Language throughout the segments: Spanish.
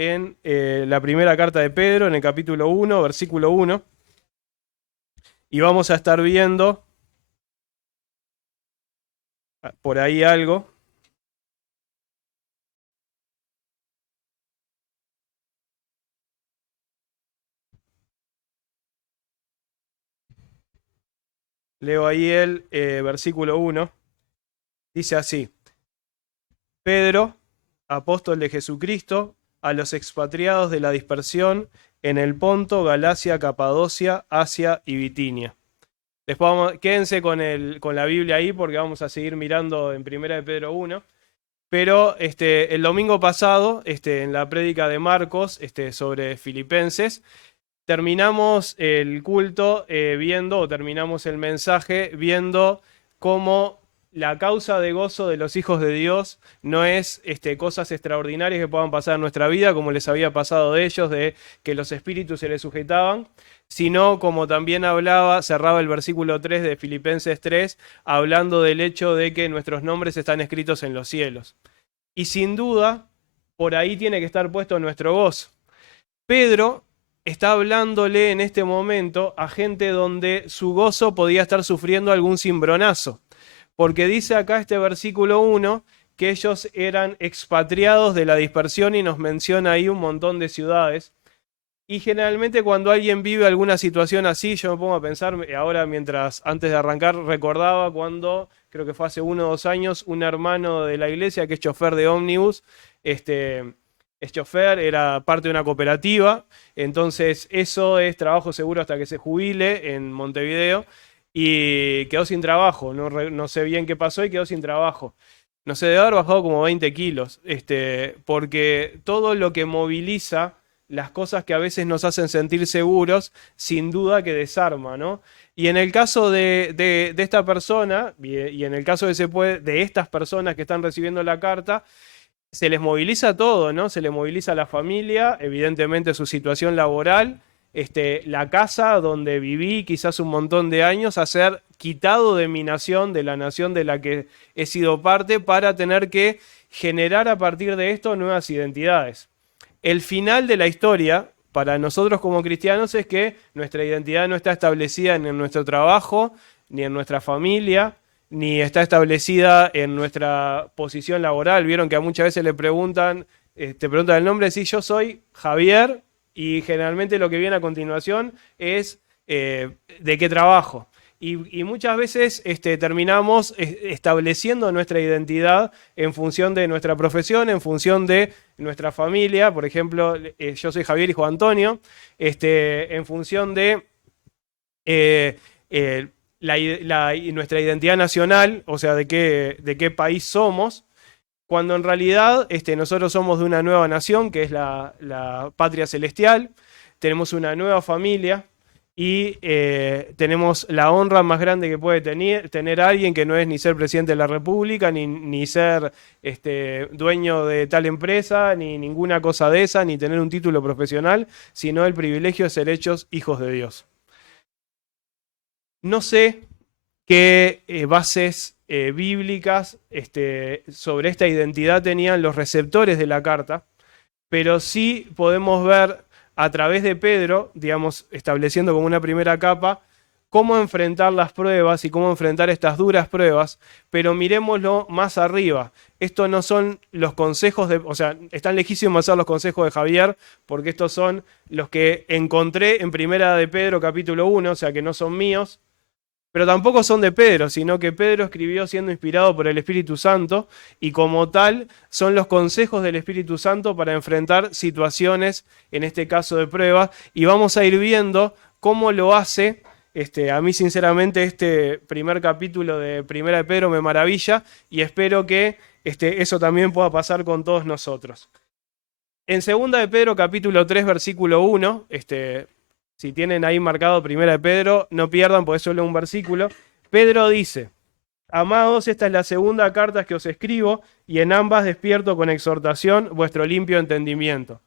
en la primera carta de Pedro, en el capítulo 1, versículo 1. Y vamos a estar viendo por ahí algo. Leo ahí el versículo 1. Dice así: Pedro, apóstol de Jesucristo, a los expatriados de la dispersión en el Ponto, Galacia, Capadocia, Asia y Bitinia. Después quédense con la Biblia ahí porque vamos a seguir mirando en 1 de Pedro 1. Pero el domingo pasado, en la prédica de Marcos sobre Filipenses, terminamos el culto terminamos el mensaje viendo cómo la causa de gozo de los hijos de Dios no es cosas extraordinarias que puedan pasar en nuestra vida, como les había pasado de ellos, de que los espíritus se les sujetaban, sino como también cerraba el versículo 3 de Filipenses 3, hablando del hecho de que nuestros nombres están escritos en los cielos. Y sin duda, por ahí tiene que estar puesto nuestro gozo. Pedro está hablándole en este momento a gente donde su gozo podía estar sufriendo algún cimbronazo. Porque dice acá este versículo 1 que ellos eran expatriados de la dispersión y nos menciona ahí un montón de ciudades. Y generalmente cuando alguien vive alguna situación así, yo me pongo a pensar, ahora antes de arrancar, recordaba cuando, creo que fue hace 1 o 2 años, un hermano de la iglesia que es chofer de ómnibus, es chofer, era parte de una cooperativa, entonces eso es trabajo seguro hasta que se jubile en Montevideo, y quedó sin trabajo, no sé bien qué pasó y quedó sin trabajo. No sé, debe haber bajado como 20 kilos, porque todo lo que moviliza las cosas que a veces nos hacen sentir seguros, sin duda que desarma, ¿no? Y en el caso de esta persona, y en el caso de estas personas que están recibiendo la carta, se les moviliza todo, ¿no? Se les moviliza la familia, evidentemente su situación laboral, la casa donde viví quizás un montón de años, a ser quitado de mi nación, de la nación de la que he sido parte, para tener que generar a partir de esto nuevas identidades. El final de la historia, para nosotros como cristianos, es que nuestra identidad no está establecida ni en nuestro trabajo, ni en nuestra familia, ni está establecida en nuestra posición laboral. Vieron que a muchas veces le preguntan, te preguntan el nombre, sí, yo soy Javier, y generalmente lo que viene a continuación es de qué trabajo. Y muchas veces terminamos estableciendo nuestra identidad en función de nuestra profesión, en función de nuestra familia. Por ejemplo, yo soy Javier, hijo de Antonio, en función de nuestra identidad nacional, o sea, de qué país somos, cuando en realidad nosotros somos de una nueva nación, que es la patria celestial, tenemos una nueva familia y tenemos la honra más grande que puede tener alguien, que no es ni ser presidente de la República, ni ser dueño de tal empresa, ni ninguna cosa de esa, ni tener un título profesional, sino el privilegio de ser hechos hijos de Dios. No sé qué bases bíblicas sobre esta identidad tenían los receptores de la carta, pero sí podemos ver a través de Pedro, digamos, estableciendo como una primera capa, cómo enfrentar las pruebas y cómo enfrentar estas duras pruebas, pero miremoslo más arriba. Estos no son los consejos o sea, están lejísimos ser los consejos de Javier, porque estos son los que encontré en 1 de Pedro capítulo 1, o sea que no son míos, pero tampoco son de Pedro, sino que Pedro escribió siendo inspirado por el Espíritu Santo, y como tal son los consejos del Espíritu Santo para enfrentar situaciones, en este caso de pruebas, y vamos a ir viendo cómo lo hace. A mí sinceramente este primer capítulo de 1 de Pedro me maravilla, y espero que eso también pueda pasar con todos nosotros. En 2 de Pedro capítulo 3 versículo 1, si tienen ahí marcado 1 de Pedro, no pierdan, porque es solo un versículo. Pedro dice: Amados, esta es la segunda carta que os escribo, y en ambas despierto con exhortación vuestro limpio entendimiento.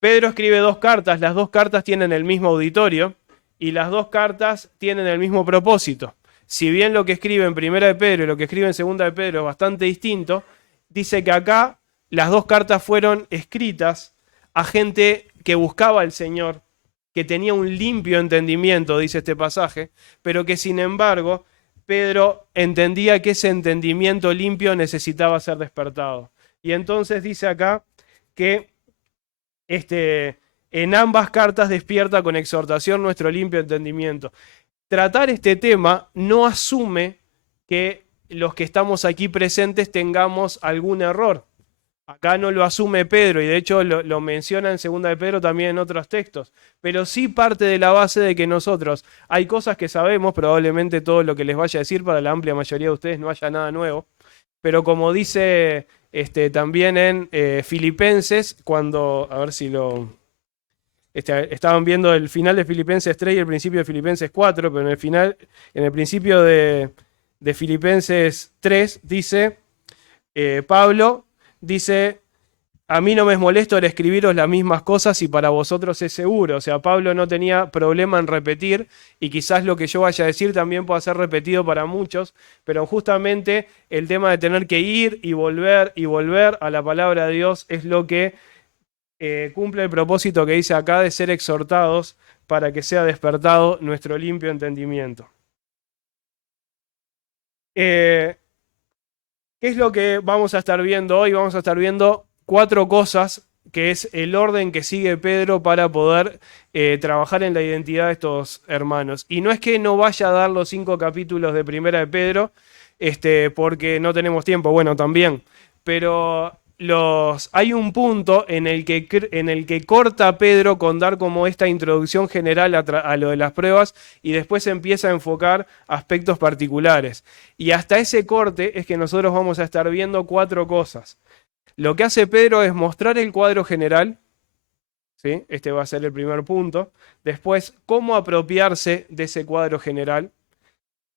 Pedro escribe 2 cartas, las 2 cartas tienen el mismo auditorio, y las 2 cartas tienen el mismo propósito. Si bien lo que escribe en 1 de Pedro y lo que escribe en 2 de Pedro es bastante distinto, dice que acá las 2 cartas fueron escritas a gente que buscaba al Señor, que tenía un limpio entendimiento, dice este pasaje, pero que sin embargo Pedro entendía que ese entendimiento limpio necesitaba ser despertado. Y entonces dice acá que en ambas cartas despierta con exhortación nuestro limpio entendimiento. Tratar este tema no asume que los que estamos aquí presentes tengamos algún error. Acá no lo asume Pedro y de hecho lo menciona en 2 de Pedro también en otros textos. Pero sí parte de la base de que nosotros hay cosas que sabemos, probablemente todo lo que les vaya a decir para la amplia mayoría de ustedes no haya nada nuevo. Pero como dice también en Filipenses, cuando, a ver si lo... estaban viendo el final de Filipenses 3 y el principio de Filipenses 4, pero en el principio de Filipenses 3 dice, Pablo dice, a mí no me es molesto el escribiros las mismas cosas y para vosotros es seguro. O sea, Pablo no tenía problema en repetir y quizás lo que yo vaya a decir también pueda ser repetido para muchos, pero justamente el tema de tener que ir y volver a la palabra de Dios es lo que cumple el propósito que dice acá de ser exhortados para que sea despertado nuestro limpio entendimiento. ¿Qué es lo que vamos a estar viendo hoy? Vamos a estar viendo 4 cosas, que es el orden que sigue Pedro para poder trabajar en la identidad de estos hermanos. Y no es que no vaya a dar los 5 capítulos de Primera de Pedro, porque no tenemos tiempo, bueno, también, pero hay un punto en el que corta Pedro con dar como esta introducción general a lo de las pruebas y después empieza a enfocar aspectos particulares. Y hasta ese corte es que nosotros vamos a estar viendo 4 cosas. Lo que hace Pedro es mostrar el cuadro general, ¿sí? Este va a ser el primer punto. Después, cómo apropiarse de ese cuadro general.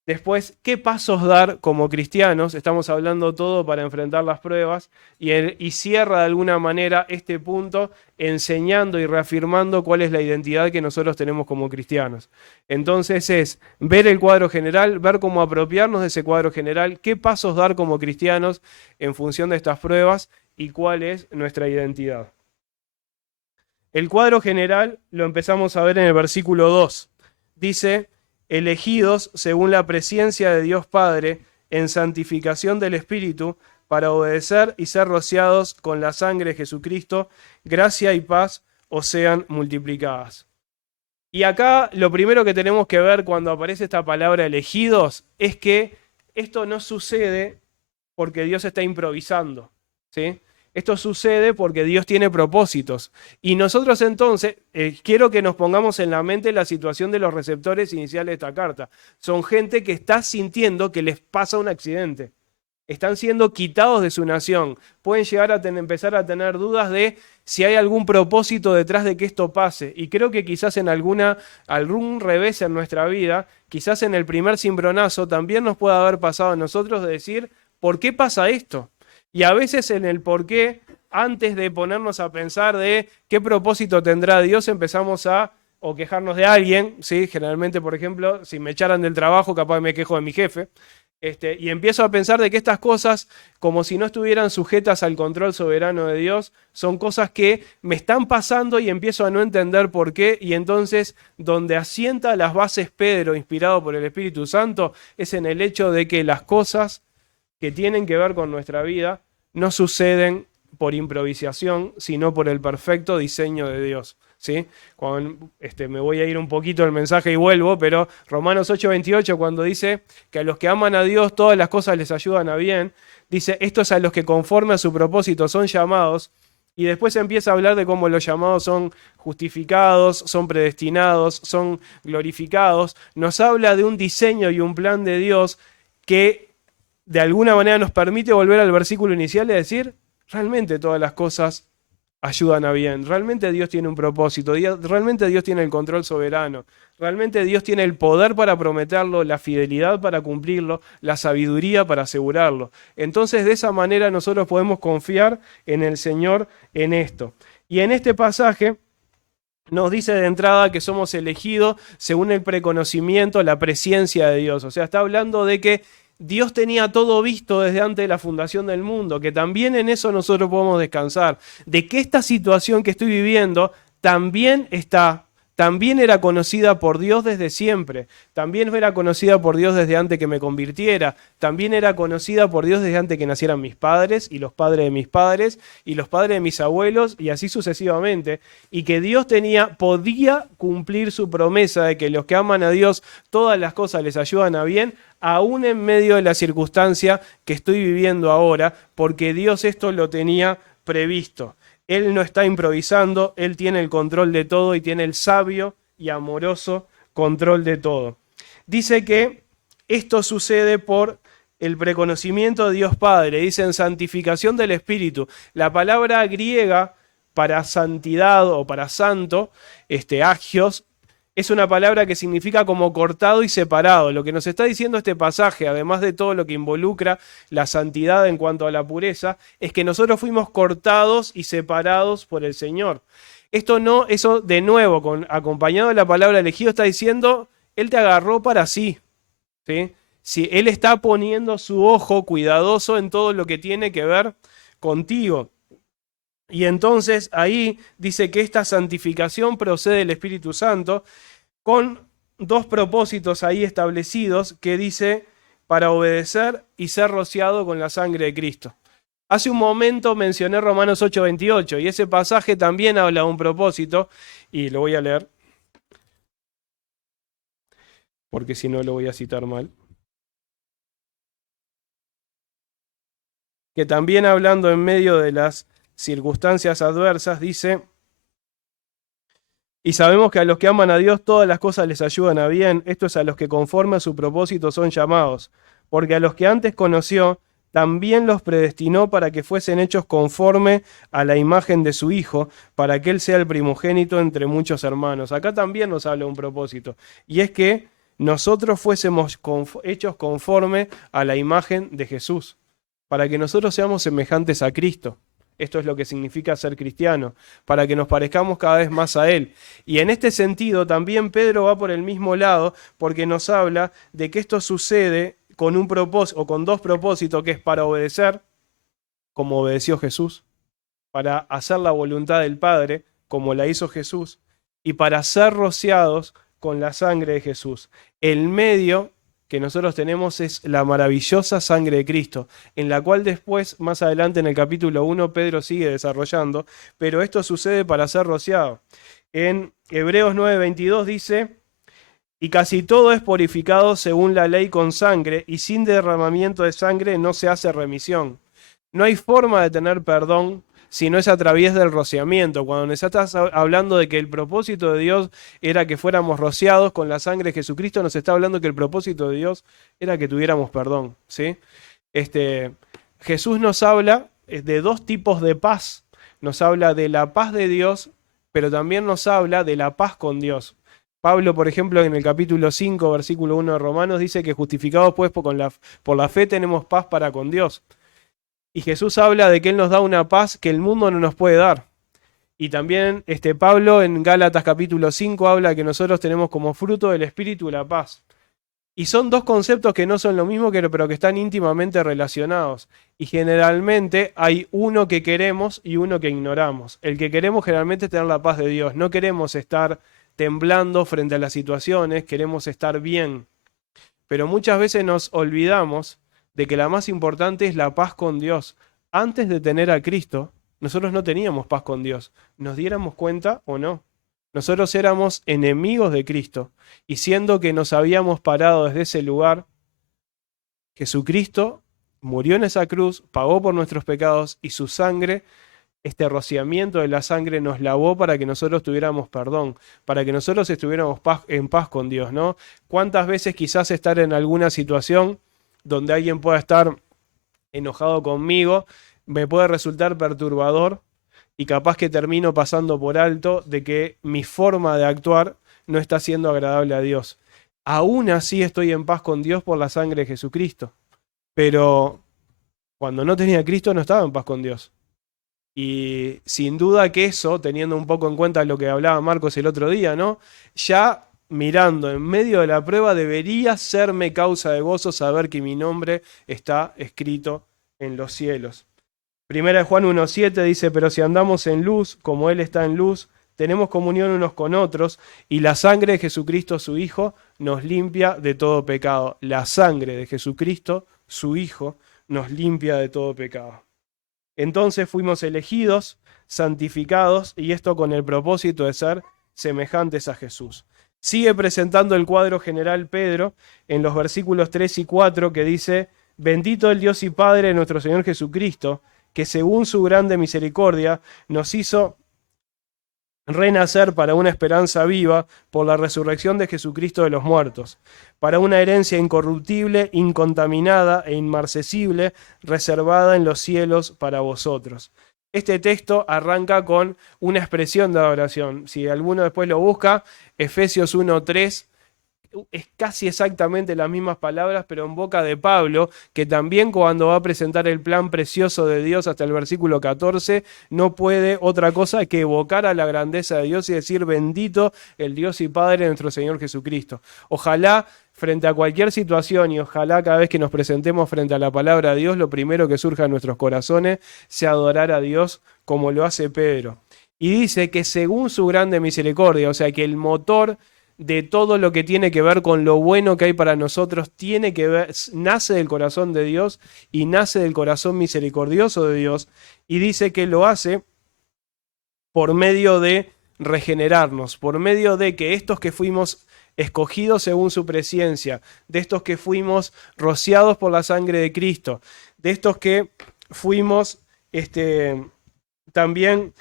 Después, qué pasos dar como cristianos. Estamos hablando todo para enfrentar las pruebas. Y cierra de alguna manera este punto enseñando y reafirmando cuál es la identidad que nosotros tenemos como cristianos. Entonces es ver el cuadro general, ver cómo apropiarnos de ese cuadro general, qué pasos dar como cristianos en función de estas pruebas y cuál es nuestra identidad. El cuadro general lo empezamos a ver en el versículo 2. Dice, elegidos según la presciencia de Dios Padre, en santificación del Espíritu, para obedecer y ser rociados con la sangre de Jesucristo, gracia y paz os sean multiplicadas. Y acá lo primero que tenemos que ver cuando aparece esta palabra elegidos es que esto no sucede porque Dios está improvisando, ¿sí? Esto sucede porque Dios tiene propósitos. Y nosotros entonces, quiero que nos pongamos en la mente la situación de los receptores iniciales de esta carta. Son gente que está sintiendo que les pasa un accidente. Están siendo quitados de su nación. Pueden llegar a empezar a tener dudas de si hay algún propósito detrás de que esto pase. Y creo que quizás en algún revés en nuestra vida, quizás en el primer cimbronazo, también nos puede haber pasado a nosotros de decir, ¿por qué pasa esto? Y a veces en el por qué, antes de ponernos a pensar de qué propósito tendrá Dios, empezamos o quejarnos de alguien, ¿sí? Generalmente, por ejemplo, si me echaran del trabajo, capaz me quejo de mi jefe, y empiezo a pensar de que estas cosas, como si no estuvieran sujetas al control soberano de Dios, son cosas que me están pasando y empiezo a no entender por qué, y entonces donde asienta las bases Pedro, inspirado por el Espíritu Santo, es en el hecho de que las cosas que tienen que ver con nuestra vida no suceden por improvisación, sino por el perfecto diseño de Dios, ¿sí? Me voy a ir un poquito del mensaje y vuelvo, pero Romanos 8:28, cuando dice que a los que aman a Dios todas las cosas les ayudan a bien, dice, estos a los que conforme a su propósito son llamados, y después empieza a hablar de cómo los llamados son justificados, son predestinados, son glorificados. Nos habla de un diseño y un plan de Dios que de alguna manera nos permite volver al versículo inicial y decir, realmente todas las cosas ayudan a bien, realmente Dios tiene un propósito, realmente Dios tiene el control soberano, realmente Dios tiene el poder para prometerlo, la fidelidad para cumplirlo, la sabiduría para asegurarlo. Entonces de esa manera nosotros podemos confiar en el Señor en esto. Y en este pasaje nos dice de entrada que somos elegidos según el preconocimiento, la presciencia de Dios. O sea, está hablando de que Dios tenía todo visto desde antes de la fundación del mundo, que también en eso nosotros podemos descansar, de que esta situación que estoy viviendo también era conocida por Dios desde siempre, también era conocida por Dios desde antes que me convirtiera, también era conocida por Dios desde antes que nacieran mis padres y los padres de mis padres y los padres de mis abuelos y así sucesivamente, y que Dios podía cumplir su promesa de que los que aman a Dios todas las cosas les ayudan a bien, aún en medio de la circunstancia que estoy viviendo ahora, porque Dios esto lo tenía previsto. Él no está improvisando, Él tiene el control de todo y tiene el sabio y amoroso control de todo. Dice que esto sucede por el preconocimiento de Dios Padre, dice en santificación del Espíritu. La palabra griega para santidad o para santo, agios, es una palabra que significa como cortado y separado. Lo que nos está diciendo este pasaje, además de todo lo que involucra la santidad en cuanto a la pureza, es que nosotros fuimos cortados y separados por el Señor. Eso de nuevo, acompañado de la palabra elegido, está diciendo, Él te agarró para sí. ¿Sí? Si Él está poniendo su ojo cuidadoso en todo lo que tiene que ver contigo. Y entonces ahí dice que esta santificación procede del Espíritu Santo con dos propósitos ahí establecidos que dice para obedecer y ser rociado con la sangre de Cristo. Hace un momento mencioné Romanos 8:28 y ese pasaje también habla de un propósito y lo voy a leer porque si no lo voy a citar mal. Que también hablando en medio de las circunstancias adversas, dice, y sabemos que a los que aman a Dios todas las cosas les ayudan a bien, esto es a los que conforme a su propósito son llamados, porque a los que antes conoció, también los predestinó para que fuesen hechos conforme a la imagen de su Hijo, para que Él sea el primogénito entre muchos hermanos. Acá también nos habla un propósito, y es que nosotros fuésemos hechos conforme a la imagen de Jesús, para que nosotros seamos semejantes a Cristo. Esto es lo que significa ser cristiano, para que nos parezcamos cada vez más a Él. Y en este sentido también Pedro va por el mismo lado, porque nos habla de que esto sucede con un propósito, o con dos propósitos, que es para obedecer, como obedeció Jesús, para hacer la voluntad del Padre, como la hizo Jesús, y para ser rociados con la sangre de Jesús. El medio que nosotros tenemos es la maravillosa sangre de Cristo, en la cual después, más adelante en el capítulo 1, Pedro sigue desarrollando, pero esto sucede para ser rociado. En Hebreos 9:22 dice, y casi todo es purificado según la ley con sangre, y sin derramamiento de sangre no se hace remisión. No hay forma de tener perdón si no es a través del rociamiento. Cuando nos estás hablando de que el propósito de Dios era que fuéramos rociados con la sangre de Jesucristo, nos está hablando que el propósito de Dios era que tuviéramos perdón, ¿sí? Jesús nos habla de dos tipos de paz. Nos habla de la paz de Dios, pero también nos habla de la paz con Dios. Pablo, por ejemplo, en el capítulo 5, versículo 1 de Romanos, dice que justificados pues por la fe tenemos paz para con Dios. Y Jesús habla de que Él nos da una paz que el mundo no nos puede dar. Y también Pablo en Gálatas capítulo 5 habla que nosotros tenemos como fruto del Espíritu la paz. Y son dos conceptos que no son lo mismo, pero que están íntimamente relacionados. Y generalmente hay uno que queremos y uno que ignoramos. El que queremos generalmente es tener la paz de Dios. No queremos estar temblando frente a las situaciones, queremos estar bien. Pero muchas veces nos olvidamos de que la más importante es la paz con Dios. Antes de tener a Cristo, nosotros no teníamos paz con Dios. ¿Nos diéramos cuenta o no? Nosotros éramos enemigos de Cristo. Y siendo que nos habíamos parado desde ese lugar, Jesucristo murió en esa cruz, pagó por nuestros pecados y su sangre, este rociamiento de la sangre nos lavó para que nosotros tuviéramos perdón, para que nosotros estuviéramos en paz con Dios, ¿no? ¿Cuántas veces quizás estar en alguna situación donde alguien pueda estar enojado conmigo, me puede resultar perturbador y capaz que termino pasando por alto de que mi forma de actuar no está siendo agradable a Dios? Aún así estoy en paz con Dios por la sangre de Jesucristo, pero cuando no tenía a Cristo no estaba en paz con Dios. Y sin duda que eso, teniendo un poco en cuenta lo que hablaba Marcos el otro día, ¿no? Ya mirando en medio de la prueba, debería serme causa de gozo saber que mi nombre está escrito en los cielos. Primera de Juan 1:7 dice, pero si andamos en luz, como Él está en luz, tenemos comunión unos con otros, y la sangre de Jesucristo, su Hijo, nos limpia de todo pecado. La sangre de Jesucristo, su Hijo, nos limpia de todo pecado. Entonces fuimos elegidos, santificados, y esto con el propósito de ser semejantes a Jesús. Sigue presentando el cuadro general Pedro en los versículos 3 y 4 que dice, bendito el Dios y Padre de nuestro Señor Jesucristo, que según su grande misericordia nos hizo renacer para una esperanza viva por la resurrección de Jesucristo de los muertos, para una herencia incorruptible, incontaminada e inmarcesible, reservada en los cielos para vosotros. Este texto arranca con una expresión de adoración. Si alguno después lo busca, Efesios 1:3, es casi exactamente las mismas palabras, pero en boca de Pablo, que también cuando va a presentar el plan precioso de Dios hasta el versículo 14, no puede otra cosa que evocar a la grandeza de Dios y decir, bendito el Dios y Padre de nuestro Señor Jesucristo. Ojalá, frente a cualquier situación y ojalá cada vez que nos presentemos frente a la palabra de Dios, lo primero que surja en nuestros corazones sea adorar a Dios como lo hace Pedro. Y dice que según su grande misericordia, o sea que el motor de todo lo que tiene que ver con lo bueno que hay para nosotros, tiene que ver, nace del corazón de Dios y nace del corazón misericordioso de Dios, y dice que lo hace por medio de regenerarnos, por medio de que estos que fuimos escogidos según su presciencia, de estos que fuimos rociados por la sangre de Cristo, de estos que fuimos también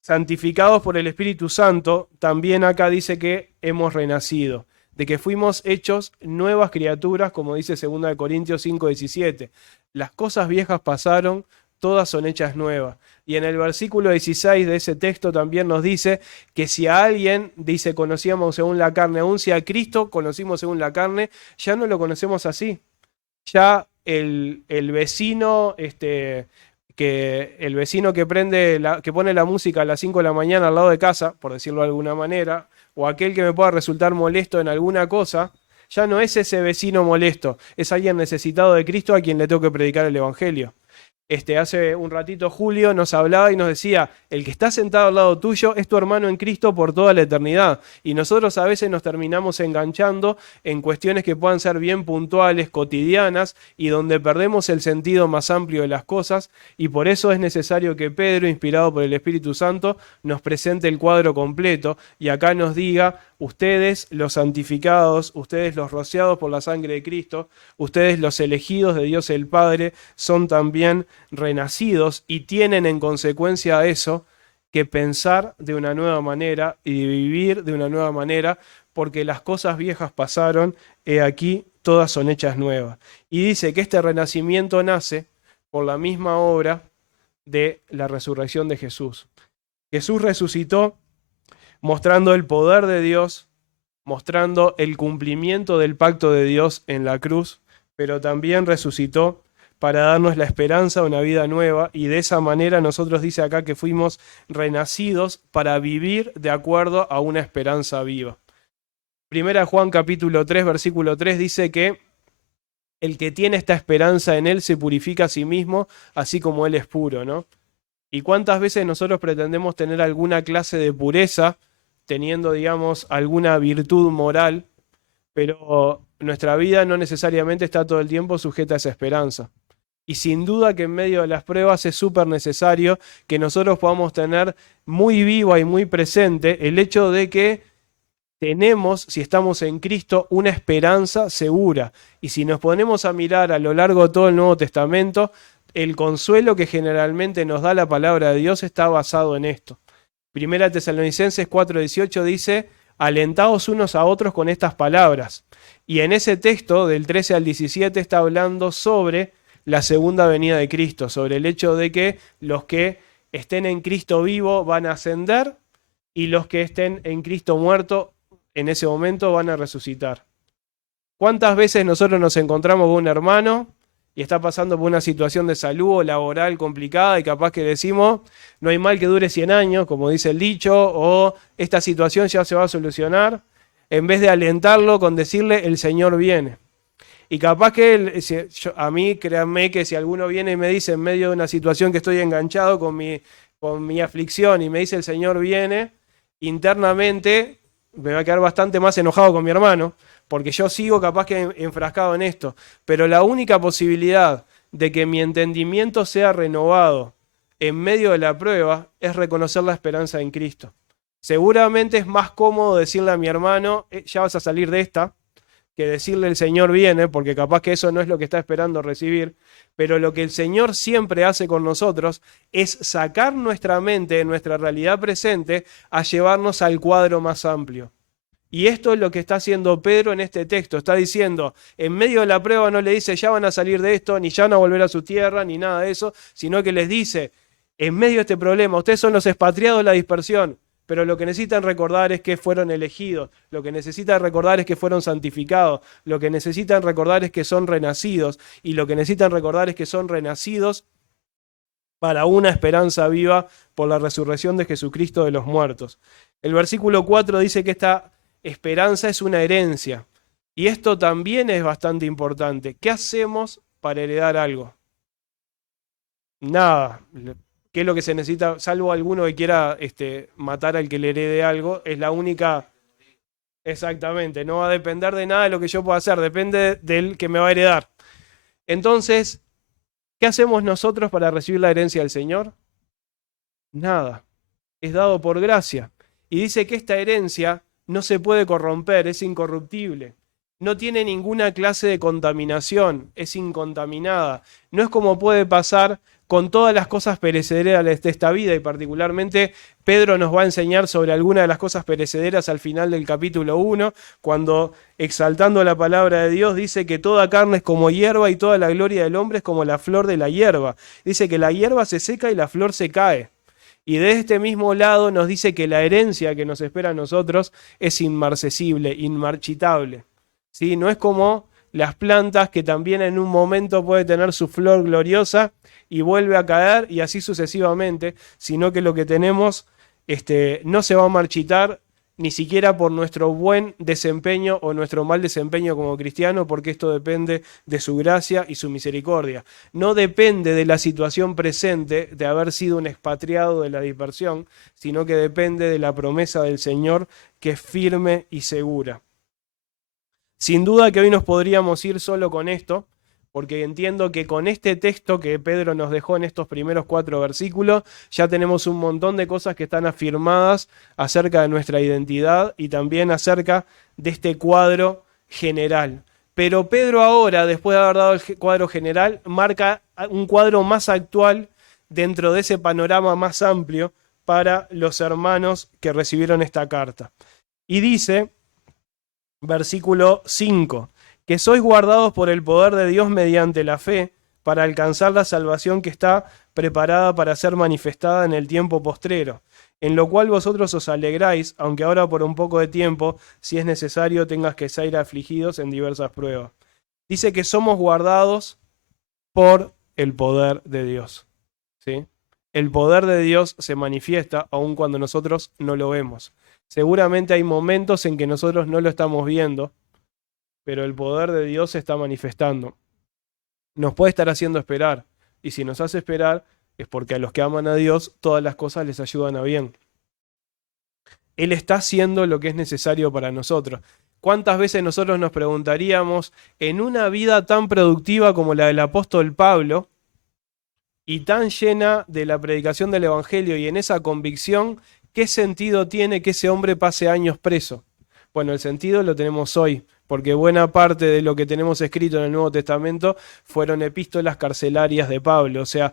santificados por el Espíritu Santo, también acá dice que hemos renacido, de que fuimos hechos nuevas criaturas, como dice 2 Corintios 5:17. Las cosas viejas pasaron, todas son hechas nuevas. Y en el versículo 16 de ese texto también nos dice que si a alguien, dice, conocíamos según la carne, aun si a Cristo conocimos según la carne, ya no lo conocemos así. Ya el vecino, el vecino que pone la música a las 5 de la mañana al lado de casa, por decirlo de alguna manera, o aquel que me pueda resultar molesto en alguna cosa, ya no es ese vecino molesto, es alguien necesitado de Cristo a quien le tengo que predicar el Evangelio. Hace un ratito Julio nos hablaba y nos decía, el que está sentado al lado tuyo es tu hermano en Cristo por toda la eternidad. Y nosotros a veces nos terminamos enganchando en cuestiones que puedan ser bien puntuales, cotidianas, y donde perdemos el sentido más amplio de las cosas, y por eso es necesario que Pedro, inspirado por el Espíritu Santo, nos presente el cuadro completo, y acá nos diga, ustedes los santificados, ustedes los rociados por la sangre de Cristo, ustedes los elegidos de Dios el Padre, son también renacidos y tienen en consecuencia a eso que pensar de una nueva manera y vivir de una nueva manera, porque las cosas viejas pasaron, he aquí todas son hechas nuevas. Y dice que este renacimiento nace por la misma obra de la resurrección de Jesús. Jesús resucitó mostrando el poder de Dios, mostrando el cumplimiento del pacto de Dios en la cruz, pero también resucitó para darnos la esperanza de una vida nueva, y de esa manera nosotros dice acá que fuimos renacidos para vivir de acuerdo a una esperanza viva. Primera Juan capítulo 3, versículo 3 dice que el que tiene esta esperanza en él se purifica a sí mismo, así como él es puro, ¿no? ¿Y cuántas veces nosotros pretendemos tener alguna clase de pureza, teniendo, digamos, alguna virtud moral, pero nuestra vida no necesariamente está todo el tiempo sujeta a esa esperanza? Y sin duda que en medio de las pruebas es súper necesario que nosotros podamos tener muy viva y muy presente el hecho de que tenemos, si estamos en Cristo, una esperanza segura. Y si nos ponemos a mirar a lo largo de todo el Nuevo Testamento, el consuelo que generalmente nos da la palabra de Dios está basado en esto. Primera Tesalonicenses 4:18 dice, alentaos unos a otros con estas palabras. Y en ese texto, del 13 al 17, está hablando sobre la segunda venida de Cristo, sobre el hecho de que los que estén en Cristo vivo van a ascender y los que estén en Cristo muerto en ese momento van a resucitar. ¿Cuántas veces nosotros nos encontramos con un hermano y está pasando por una situación de salud o laboral complicada y capaz que decimos, no hay mal que dure 100 años, como dice el dicho, o esta situación ya se va a solucionar, en vez de alentarlo con decirle, el Señor viene. Y capaz que a mí, créanme que si alguno viene y me dice en medio de una situación que estoy enganchado con mi aflicción y me dice el Señor viene, internamente me va a quedar bastante más enojado con mi hermano, porque yo sigo capaz que enfrascado en esto. Pero la única posibilidad de que mi entendimiento sea renovado en medio de la prueba es reconocer la esperanza en Cristo. Seguramente es más cómodo decirle a mi hermano, ya vas a salir de esta, que decirle el Señor viene, porque capaz que eso no es lo que está esperando recibir, pero lo que el Señor siempre hace con nosotros es sacar nuestra mente de nuestra realidad presente a llevarnos al cuadro más amplio. Y esto es lo que está haciendo Pedro en este texto. Está diciendo, en medio de la prueba no le dice ya van a salir de esto, ni ya van a volver a su tierra, ni nada de eso, sino que les dice, en medio de este problema, ustedes son los expatriados de la dispersión, pero lo que necesitan recordar es que fueron elegidos, lo que necesitan recordar es que fueron santificados, lo que necesitan recordar es que son renacidos, y lo que necesitan recordar es que son renacidos para una esperanza viva por la resurrección de Jesucristo de los muertos. El versículo 4 dice que esta esperanza es una herencia, y esto también es bastante importante. ¿Qué hacemos para heredar algo? Nada. ¿Qué es lo que se necesita? Salvo alguno que quiera matar al que le herede algo, es la única. Exactamente, no va a depender de nada de lo que yo pueda hacer, depende del que me va a heredar. Entonces, ¿qué hacemos nosotros para recibir la herencia del Señor? Nada, es dado por gracia. Y dice que esta herencia no se puede corromper, es incorruptible. No tiene ninguna clase de contaminación, es incontaminada. No es como puede pasar con todas las cosas perecederas de esta vida, y particularmente Pedro nos va a enseñar sobre algunas de las cosas perecederas al final del capítulo 1, cuando exaltando la palabra de Dios dice que toda carne es como hierba y toda la gloria del hombre es como la flor de la hierba. Dice que la hierba se seca y la flor se cae. Y de este mismo lado nos dice que la herencia que nos espera a nosotros es inmarcesible, inmarchitable. ¿Sí? No es como las plantas que también en un momento puede tener su flor gloriosa y vuelve a caer y así sucesivamente, sino que lo que tenemos no se va a marchitar ni siquiera por nuestro buen desempeño o nuestro mal desempeño como cristiano, porque esto depende de su gracia y su misericordia. No depende de la situación presente de haber sido un expatriado de la dispersión, sino que depende de la promesa del Señor, que es firme y segura. Sin duda que hoy nos podríamos ir solo con esto, porque entiendo que con este texto que Pedro nos dejó en estos primeros 4 versículos, ya tenemos un montón de cosas que están afirmadas acerca de nuestra identidad y también acerca de este cuadro general. Pero Pedro ahora, después de haber dado el cuadro general, marca un cuadro más actual dentro de ese panorama más amplio para los hermanos que recibieron esta carta. Y dice, versículo 5, que sois guardados por el poder de Dios mediante la fe para alcanzar la salvación que está preparada para ser manifestada en el tiempo postrero, en lo cual vosotros os alegráis, aunque ahora por un poco de tiempo, si es necesario, tengas que ser afligidos en diversas pruebas. Dice que somos guardados por el poder de Dios. ¿Sí? El poder de Dios se manifiesta aun cuando nosotros no lo vemos. Seguramente hay momentos en que nosotros no lo estamos viendo, pero el poder de Dios se está manifestando. Nos puede estar haciendo esperar, y si nos hace esperar es porque a los que aman a Dios todas las cosas les ayudan a bien. Él está haciendo lo que es necesario para nosotros. ¿Cuántas veces nosotros nos preguntaríamos, en una vida tan productiva como la del apóstol Pablo, y tan llena de la predicación del Evangelio y en esa convicción, qué sentido tiene que ese hombre pase años preso? Bueno, el sentido lo tenemos hoy, porque buena parte de lo que tenemos escrito en el Nuevo Testamento fueron epístolas carcelarias de Pablo, o sea,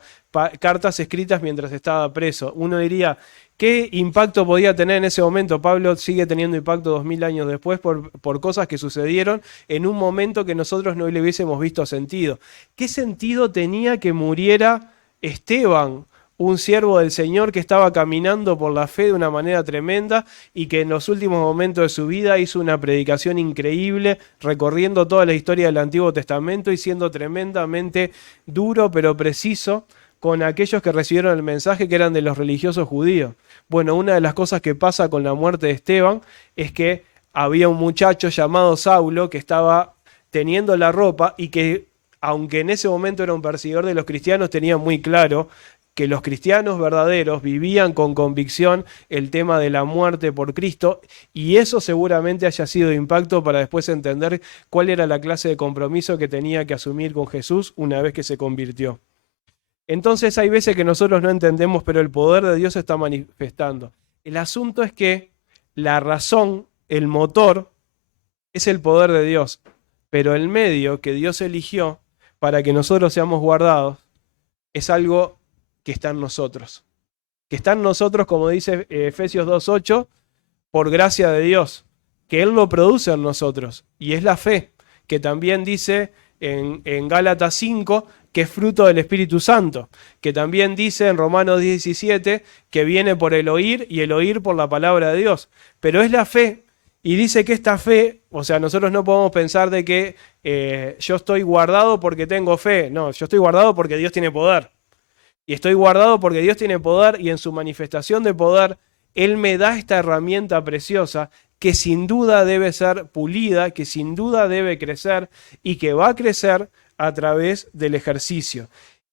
cartas escritas mientras estaba preso. Uno diría, ¿qué impacto podía tener en ese momento? Pablo sigue teniendo impacto 2000 años después por cosas que sucedieron en un momento que nosotros no le hubiésemos visto sentido. ¿Qué sentido tenía que muriera Esteban un siervo del Señor que estaba caminando por la fe de una manera tremenda y que en los últimos momentos de su vida hizo una predicación increíble, recorriendo toda la historia del Antiguo Testamento y siendo tremendamente duro pero preciso con aquellos que recibieron el mensaje que eran de los religiosos judíos. Bueno, una de las cosas que pasa con la muerte de Esteban es que había un muchacho llamado Saulo que estaba teniendo la ropa y que, aunque en ese momento era un perseguidor de los cristianos, tenía muy claro que los cristianos verdaderos vivían con convicción el tema de la muerte por Cristo, y eso seguramente haya sido impacto para después entender cuál era la clase de compromiso que tenía que asumir con Jesús una vez que se convirtió. Entonces hay veces que nosotros no entendemos, pero el poder de Dios se está manifestando. El asunto es que la razón, el motor, es el poder de Dios, pero el medio que Dios eligió para que nosotros seamos guardados es algo que está en nosotros. Que está en nosotros, como dice Efesios 2:8, por gracia de Dios, que Él lo produce en nosotros, y es la fe, que también dice en Gálatas 5, que es fruto del Espíritu Santo, que también dice en Romanos 17, que viene por el oír y el oír por la palabra de Dios. Pero es la fe, y dice que esta fe, o sea, nosotros no podemos pensar de que yo estoy guardado porque tengo fe. No, yo estoy guardado porque Dios tiene poder. Y estoy guardado porque Dios tiene poder, y en su manifestación de poder, Él me da esta herramienta preciosa que sin duda debe ser pulida, que sin duda debe crecer y que va a crecer a través del ejercicio.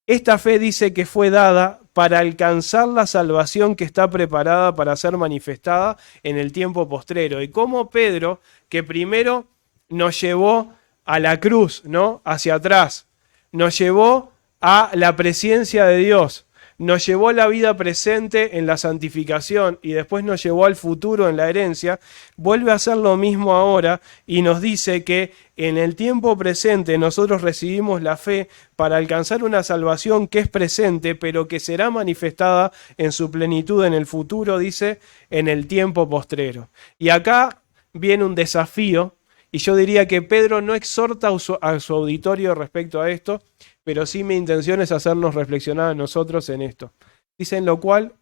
Esta fe dice que fue dada para alcanzar la salvación que está preparada para ser manifestada en el tiempo postrero. Y como Pedro, que primero nos llevó a la cruz, ¿no? Hacia atrás, nos llevó a la presencia de Dios, nos llevó a la vida presente en la santificación y después nos llevó al futuro en la herencia, vuelve a hacer lo mismo ahora y nos dice que en el tiempo presente nosotros recibimos la fe para alcanzar una salvación que es presente, pero que será manifestada en su plenitud en el futuro, dice, en el tiempo postrero. Y acá viene un desafío, y yo diría que Pedro no exhorta a su auditorio respecto a esto, pero sí mi intención es hacernos reflexionar a nosotros en esto. Dice, en lo cual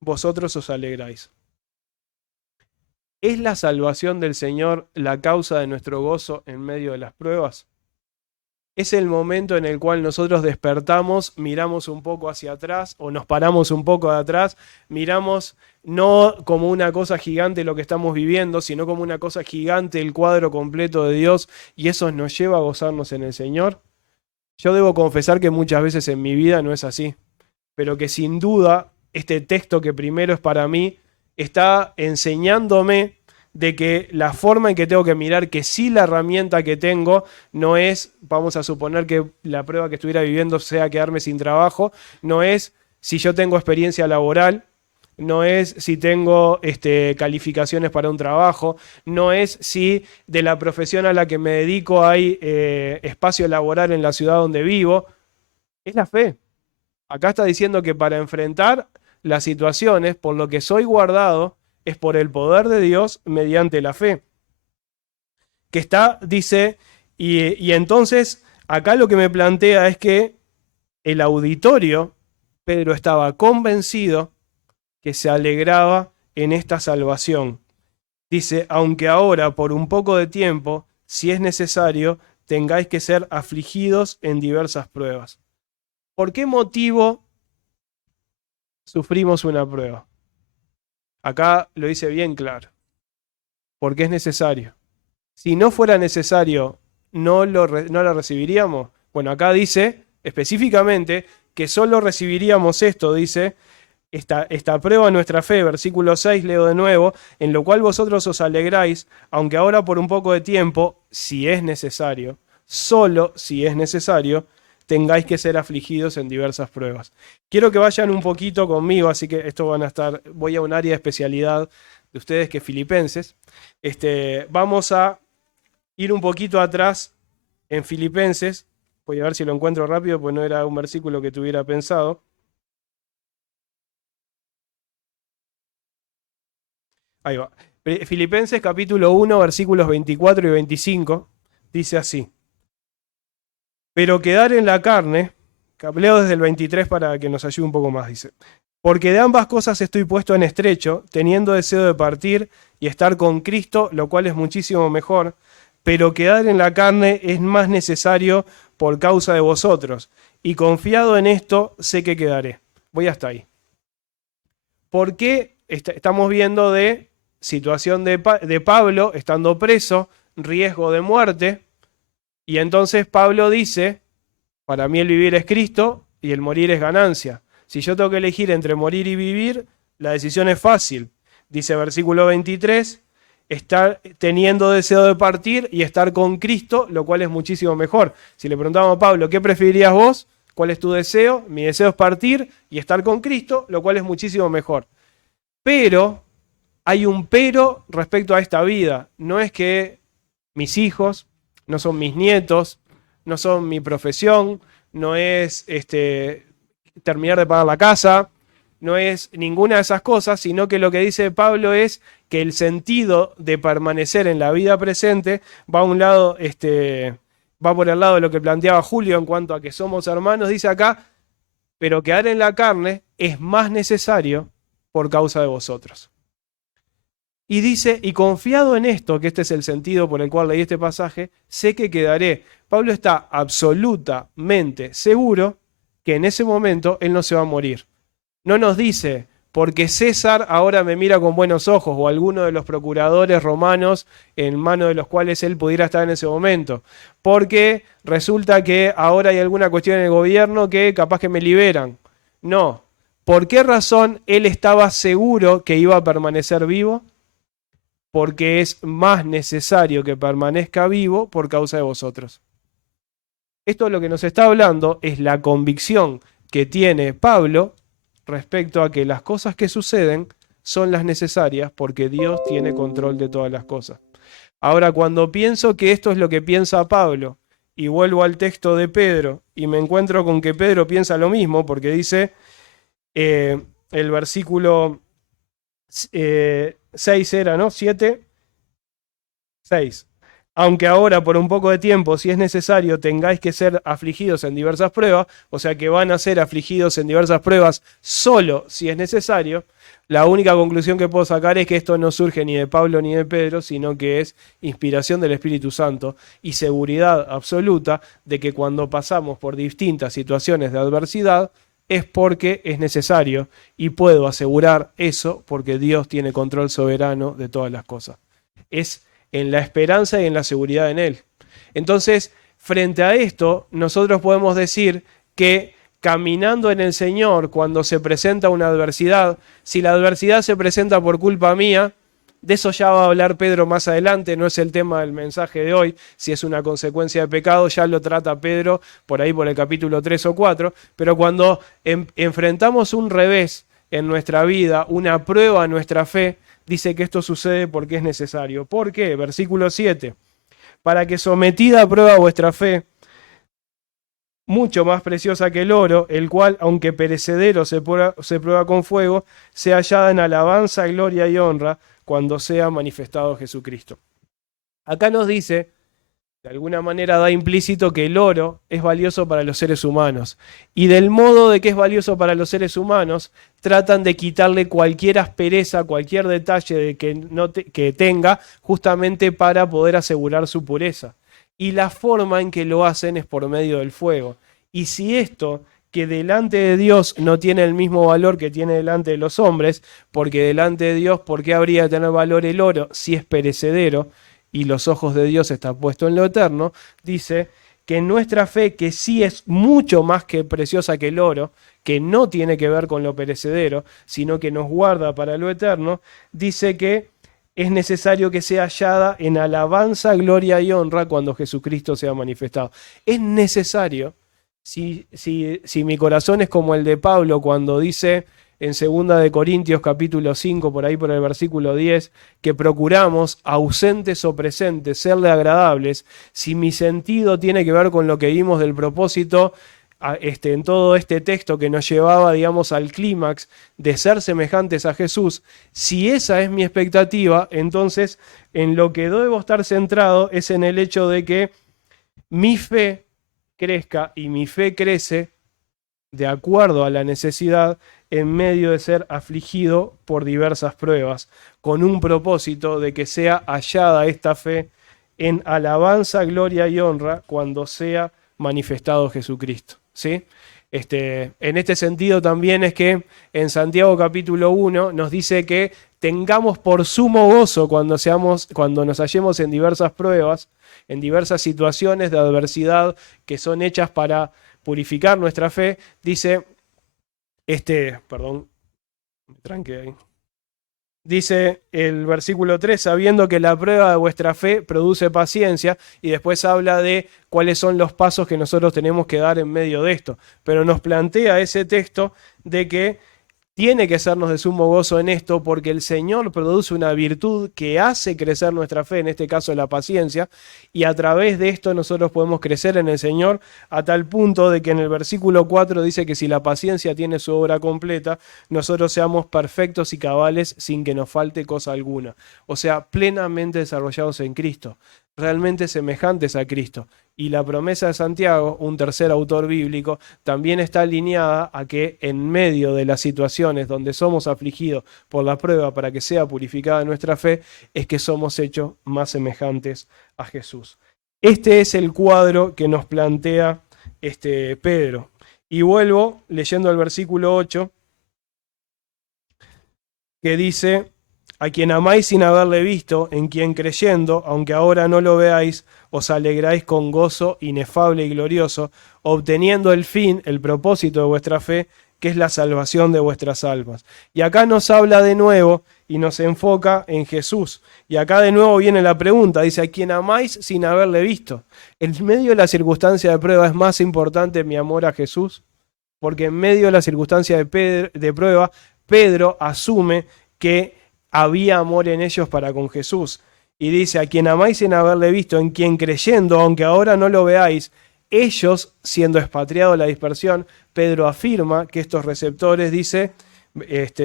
vosotros os alegráis. ¿Es la salvación del Señor la causa de nuestro gozo en medio de las pruebas? Es el momento en el cual nosotros despertamos, miramos un poco hacia atrás o nos paramos un poco de atrás, miramos no como una cosa gigante lo que estamos viviendo, sino como una cosa gigante el cuadro completo de Dios, y eso nos lleva a gozarnos en el Señor. Yo debo confesar que muchas veces en mi vida no es así, pero que sin duda este texto que primero es para mí está enseñándome de que la forma en que tengo que mirar, que sí la herramienta que tengo no es, vamos a suponer que la prueba que estuviera viviendo sea quedarme sin trabajo, no es si yo tengo experiencia laboral, no es si tengo calificaciones para un trabajo, no es si de la profesión a la que me dedico hay espacio laboral en la ciudad donde vivo, es la fe. Acá está diciendo que para enfrentar las situaciones, por lo que soy guardado, es por el poder de Dios mediante la fe. Que está, dice, y entonces acá lo que me plantea es que el auditorio, Pedro estaba convencido que se alegraba en esta salvación. Dice, aunque ahora por un poco de tiempo, si es necesario, tengáis que ser afligidos en diversas pruebas. ¿Por qué motivo sufrimos una prueba? Acá lo dice bien claro. Porque es necesario. Si no fuera necesario, ¿no la recibiríamos? Bueno, acá dice específicamente que solo recibiríamos esto, dice, esta prueba de nuestra fe, versículo 6, leo de nuevo, en lo cual vosotros os alegráis, aunque ahora por un poco de tiempo, si es necesario, solo si es necesario, tengáis que ser afligidos en diversas pruebas. Quiero que vayan un poquito conmigo, así que esto van a estar, voy a un área de especialidad de ustedes que es Filipenses. Vamos a ir un poquito atrás en Filipenses, voy a ver si lo encuentro rápido, pues no era un versículo que tuviera pensado. Ahí va. Filipenses capítulo 1, versículos 24 y 25, dice así. Pero quedar en la carne, leo desde el 23 para que nos ayude un poco más, dice. Porque de ambas cosas estoy puesto en estrecho, teniendo deseo de partir y estar con Cristo, lo cual es muchísimo mejor, pero quedar en la carne es más necesario por causa de vosotros, y confiado en esto sé que quedaré. Voy hasta ahí. ¿Por qué estamos viendo de situación de Pablo estando preso, riesgo de muerte? Y entonces Pablo dice, para mí el vivir es Cristo y el morir es ganancia. Si yo tengo que elegir entre morir y vivir, la decisión es fácil. Dice versículo 23, estar teniendo deseo de partir y estar con Cristo, lo cual es muchísimo mejor. Si le preguntamos a Pablo, ¿qué preferirías vos? ¿Cuál es tu deseo? Mi deseo es partir y estar con Cristo, lo cual es muchísimo mejor. Pero hay un pero respecto a esta vida. No es que mis hijos, no son mis nietos, no son mi profesión, no es terminar de pagar la casa, no es ninguna de esas cosas, sino que lo que dice Pablo es que el sentido de permanecer en la vida presente va a un lado, va por el lado de lo que planteaba Julio en cuanto a que somos hermanos, dice acá, pero quedar en la carne es más necesario por causa de vosotros. Y dice, y confiado en esto, que este es el sentido por el cual leí este pasaje, sé que quedaré. Pablo está absolutamente seguro que en ese momento él no se va a morir. No nos dice, porque César ahora me mira con buenos ojos, o alguno de los procuradores romanos en manos de los cuales él pudiera estar en ese momento. Porque resulta que ahora hay alguna cuestión en el gobierno que capaz que me liberan. No. ¿Por qué razón él estaba seguro que iba a permanecer vivo? Porque es más necesario que permanezca vivo por causa de vosotros. Esto lo que nos está hablando es la convicción que tiene Pablo respecto a que las cosas que suceden son las necesarias porque Dios tiene control de todas las cosas. Ahora, cuando pienso que esto es lo que piensa Pablo y vuelvo al texto de Pedro y me encuentro con que Pedro piensa lo mismo porque dice el versículo 6 era, ¿no? 7, 6. Aunque ahora por un poco de tiempo, si es necesario, tengáis que ser afligidos en diversas pruebas, o sea que van a ser afligidos en diversas pruebas solo si es necesario, la única conclusión que puedo sacar es que esto no surge ni de Pablo ni de Pedro, sino que es inspiración del Espíritu Santo y seguridad absoluta de que cuando pasamos por distintas situaciones de adversidad, es porque es necesario y puedo asegurar eso porque Dios tiene control soberano de todas las cosas. Es en la esperanza y en la seguridad en Él. Entonces, frente a esto, nosotros podemos decir que caminando en el Señor, cuando se presenta una adversidad, si la adversidad se presenta por culpa mía, de eso ya va a hablar Pedro más adelante, no es el tema del mensaje de hoy, si es una consecuencia de pecado, ya lo trata Pedro por ahí por el capítulo 3 o 4, pero cuando enfrentamos un revés en nuestra vida, una prueba a nuestra fe, dice que esto sucede porque es necesario. ¿Por qué? Versículo 7. Para que sometida a prueba vuestra fe, mucho más preciosa que el oro, el cual, aunque perecedero se prueba con fuego, sea hallada en alabanza, gloria y honra cuando sea manifestado Jesucristo. Acá nos dice, de alguna manera da implícito que el oro es valioso para los seres humanos. Y del modo de que es valioso para los seres humanos, tratan de quitarle cualquier aspereza, cualquier detalle que tenga, justamente para poder asegurar su pureza. Y la forma en que lo hacen es por medio del fuego. Y si esto, que delante de Dios no tiene el mismo valor que tiene delante de los hombres, porque delante de Dios, ¿por qué habría de tener valor el oro si es perecedero? Y los ojos de Dios están puestos en lo eterno, dice que nuestra fe, que sí es mucho más que preciosa que el oro, que no tiene que ver con lo perecedero, sino que nos guarda para lo eterno, dice que es necesario que sea hallada en alabanza, gloria y honra cuando Jesucristo sea manifestado. Es necesario, si mi corazón es como el de Pablo cuando dice en 2 de Corintios capítulo 5, por ahí por el versículo 10, que procuramos, ausentes o presentes, serle agradables, si mi sentido tiene que ver con lo que vimos del propósito en todo este texto que nos llevaba, digamos, al clímax de ser semejantes a Jesús, si esa es mi expectativa, entonces en lo que debo estar centrado es en el hecho de que mi fe crezca y mi fe crece de acuerdo a la necesidad, en medio de ser afligido por diversas pruebas, con un propósito de que sea hallada esta fe en alabanza, gloria y honra cuando sea manifestado Jesucristo. ¿Sí? En este sentido también es que en Santiago capítulo 1 nos dice que tengamos por sumo gozo cuando nos hallemos en diversas pruebas, en diversas situaciones de adversidad que son hechas para purificar nuestra fe. Dice, perdón, me tranqué ahí. Dice el versículo 3, sabiendo que la prueba de vuestra fe produce paciencia, y después habla de cuáles son los pasos que nosotros tenemos que dar en medio de esto. Pero nos plantea ese texto de que tiene que sernos de sumo gozo en esto, porque el Señor produce una virtud que hace crecer nuestra fe, en este caso la paciencia, y a través de esto nosotros podemos crecer en el Señor a tal punto de que en el versículo 4 dice que si la paciencia tiene su obra completa, nosotros seamos perfectos y cabales sin que nos falte cosa alguna. O sea, plenamente desarrollados en Cristo, realmente semejantes a Cristo. Y la promesa de Santiago, un tercer autor bíblico, también está alineada a que en medio de las situaciones donde somos afligidos por la prueba para que sea purificada nuestra fe, es que somos hechos más semejantes a Jesús. Este es el cuadro que nos plantea Pedro. Y vuelvo leyendo el versículo 8, que dice: a quien amáis sin haberle visto, en quien creyendo, aunque ahora no lo veáis, os alegráis con gozo inefable y glorioso, obteniendo el fin, el propósito de vuestra fe, que es la salvación de vuestras almas. Y acá nos habla de nuevo y nos enfoca en Jesús. Y acá de nuevo viene la pregunta, dice: a quien amáis sin haberle visto. En medio de la circunstancia de prueba es más importante mi amor a Jesús, porque en medio de la circunstancia de prueba, Pedro asume que había amor en ellos para con Jesús. Y dice: a quien amáis sin haberle visto, en quien creyendo, aunque ahora no lo veáis, ellos, siendo expatriados la dispersión, Pedro afirma que estos receptores, dice,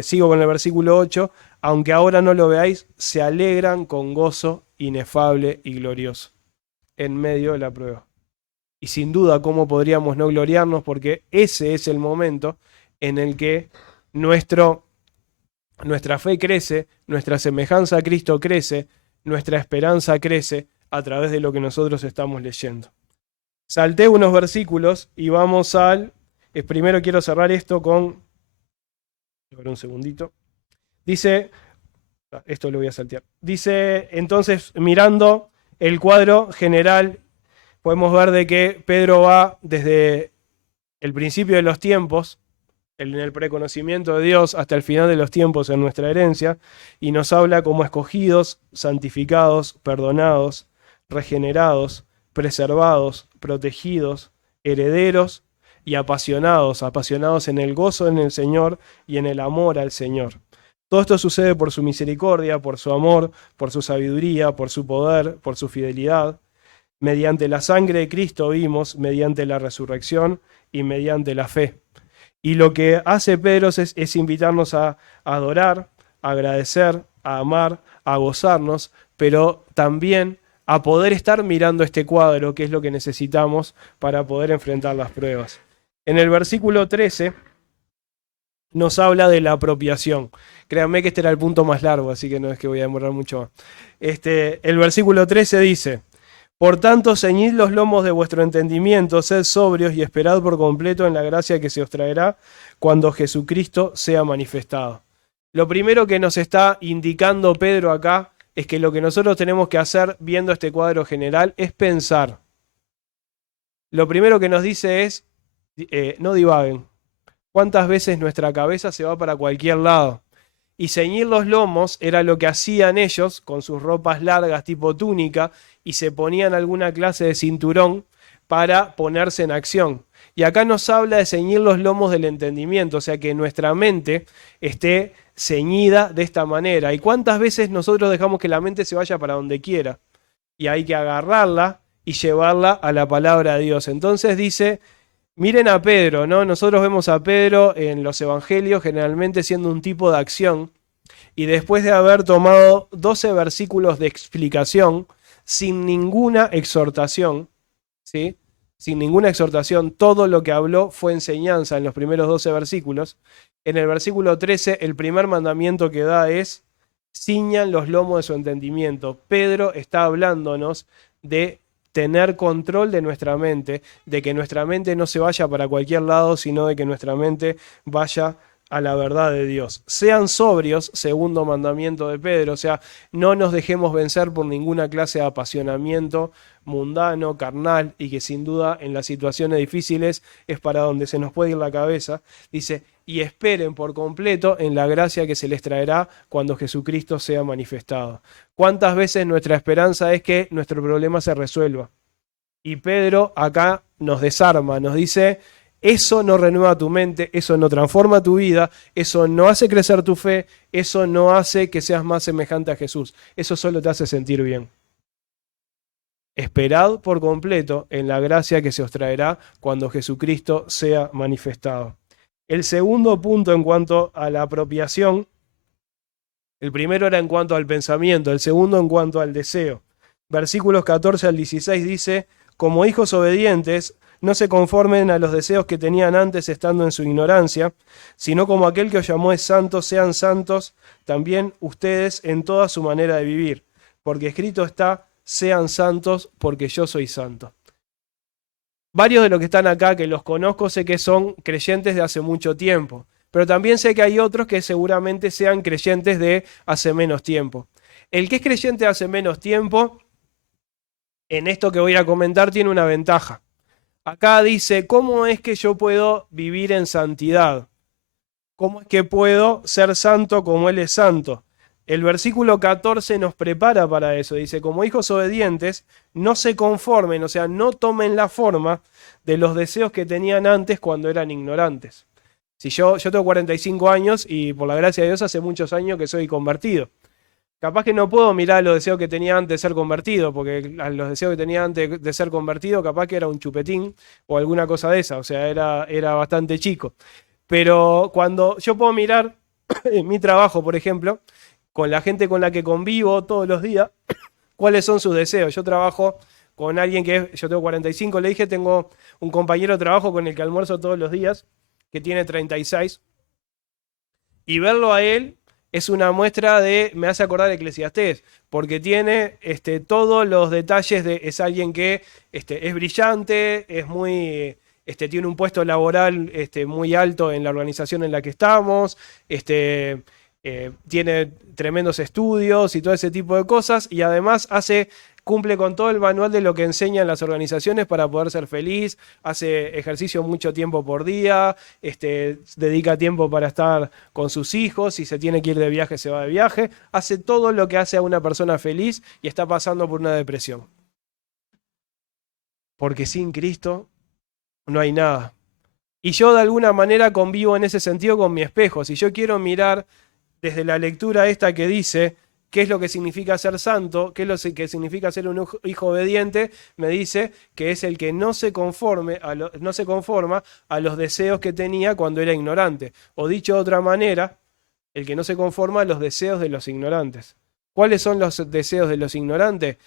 sigo con el versículo 8, aunque ahora no lo veáis, se alegran con gozo inefable y glorioso, en medio de la prueba. Y sin duda, ¿cómo podríamos no gloriarnos? Porque ese es el momento en el que nuestra fe crece, nuestra semejanza a Cristo crece, nuestra esperanza crece a través de lo que nosotros estamos leyendo. Salté unos versículos y vamos al... primero quiero cerrar esto con... A ver un segundito. Dice... Esto lo voy a saltear. Dice, entonces, mirando el cuadro general, podemos ver de que Pedro va desde el principio de los tiempos, en el preconocimiento de Dios, hasta el final de los tiempos en nuestra herencia, y nos habla como escogidos, santificados, perdonados, regenerados, preservados, protegidos, herederos y apasionados en el gozo en el Señor y en el amor al Señor. Todo esto sucede por su misericordia, por su amor, por su sabiduría, por su poder, por su fidelidad. Mediante la sangre de Cristo vimos, mediante la resurrección y mediante la fe. Y lo que hace Pedro es invitarnos a adorar, a agradecer, a amar, a gozarnos, pero también a poder estar mirando este cuadro, que es lo que necesitamos para poder enfrentar las pruebas. En el versículo 13 nos habla de la apropiación. Créanme que este era el punto más largo, así que no es que voy a demorar mucho más. El versículo 13 dice: por tanto, ceñid los lomos de vuestro entendimiento, sed sobrios y esperad por completo en la gracia que se os traerá cuando Jesucristo sea manifestado. Lo primero que nos está indicando Pedro acá es que lo que nosotros tenemos que hacer viendo este cuadro general es pensar. Lo primero que nos dice es, no divaguen. ¿Cuántas veces nuestra cabeza se va para cualquier lado? Y ceñir los lomos era lo que hacían ellos con sus ropas largas tipo túnica, y se ponían alguna clase de cinturón para ponerse en acción. Y acá nos habla de ceñir los lomos del entendimiento, o sea que nuestra mente esté ceñida de esta manera. ¿Y cuántas veces nosotros dejamos que la mente se vaya para donde quiera? Y hay que agarrarla y llevarla a la palabra de Dios. Entonces dice... Miren a Pedro, ¿no? Nosotros vemos a Pedro en los evangelios generalmente siendo un tipo de acción, y después de haber tomado 12 versículos de explicación sin ninguna exhortación, ¿sí? sin ninguna exhortación, todo lo que habló fue enseñanza en los primeros 12 versículos. En el versículo 13, el primer mandamiento que da es: ciñan los lomos de su entendimiento. Pedro está hablándonos de tener control de nuestra mente, de que nuestra mente no se vaya para cualquier lado, sino de que nuestra mente vaya a la verdad de Dios. Sean sobrios, segundo mandamiento de Pedro, o sea, no nos dejemos vencer por ninguna clase de apasionamiento mundano, carnal, y que sin duda en las situaciones difíciles es para donde se nos puede ir la cabeza. Dice: y esperen por completo en la gracia que se les traerá cuando Jesucristo sea manifestado. ¿Cuántas veces nuestra esperanza es que nuestro problema se resuelva? Y Pedro acá nos desarma, nos dice: eso no renueva tu mente, eso no transforma tu vida, eso no hace crecer tu fe, eso no hace que seas más semejante a Jesús, eso solo te hace sentir bien. Esperad por completo en la gracia que se os traerá cuando Jesucristo sea manifestado. El segundo punto en cuanto a la apropiación, el primero era en cuanto al pensamiento, el segundo en cuanto al deseo. Versículos 14 al 16 dice: como hijos obedientes, no se conformen a los deseos que tenían antes estando en su ignorancia, sino como aquel que os llamó es santo, sean santos también ustedes en toda su manera de vivir, porque escrito está: sean santos porque yo soy santo. Varios de los que están acá, que los conozco, sé que son creyentes de hace mucho tiempo, pero también sé que hay otros que seguramente sean creyentes de hace menos tiempo. El que es creyente de hace menos tiempo, en esto que voy a comentar, tiene una ventaja. Acá dice: ¿cómo es que yo puedo vivir en santidad? ¿Cómo es que puedo ser santo como Él es santo? El versículo 14 nos prepara para eso. Dice: como hijos obedientes, no se conformen, o sea, no tomen la forma de los deseos que tenían antes cuando eran ignorantes. Si yo tengo 45 años y por la gracia de Dios hace muchos años que soy convertido. Capaz que no puedo mirar los deseos que tenía antes de ser convertido, porque los deseos que tenía antes de ser convertido capaz que era un chupetín o alguna cosa de esa, o sea, era bastante chico. Pero cuando yo puedo mirar mi trabajo, por ejemplo, con la gente con la que convivo todos los días, cuáles son sus deseos. Yo trabajo con alguien yo tengo 45, le dije, tengo un compañero de trabajo con el que almuerzo todos los días, que tiene 36, y verlo a él es una muestra me hace acordar de Eclesiastés, porque tiene todos los detalles es alguien que es brillante, es muy... tiene un puesto laboral muy alto en la organización en la que estamos, tiene tremendos estudios y todo ese tipo de cosas, y además cumple con todo el manual de lo que enseñan las organizaciones para poder ser feliz, hace ejercicio mucho tiempo por día, dedica tiempo para estar con sus hijos, si se tiene que ir de viaje se va de viaje, hace todo lo que hace a una persona feliz y está pasando por una depresión. Porque sin Cristo no hay nada. Y yo de alguna manera convivo en ese sentido con mi espejo. Si yo quiero mirar desde la lectura esta que dice qué es lo que significa ser santo, qué es lo que significa ser un hijo obediente, me dice que es el que no se conforma a los deseos que tenía cuando era ignorante. O dicho de otra manera, el que no se conforma a los deseos de los ignorantes. ¿Cuáles son los deseos de los ignorantes?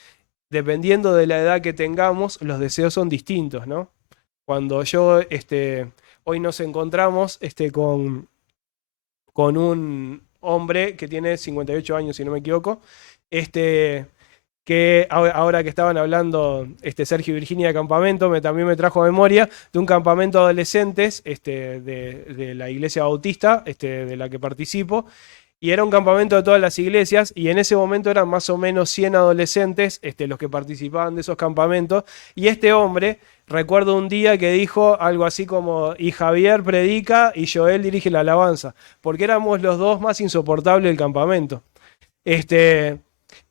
Dependiendo de la edad que tengamos, los deseos son distintos, ¿no? Cuando hoy nos encontramos con un hombre que tiene 58 años, si no me equivoco, que ahora que estaban hablando Sergio y Virginia de campamento, también me trajo a memoria de un campamento de adolescentes de la iglesia bautista, de la que participo, y era un campamento de todas las iglesias, y en ese momento eran más o menos 100 adolescentes los que participaban de esos campamentos, y este hombre, recuerdo un día que dijo algo así como: y Javier predica y Joel dirige la alabanza, porque éramos los dos más insoportables del campamento.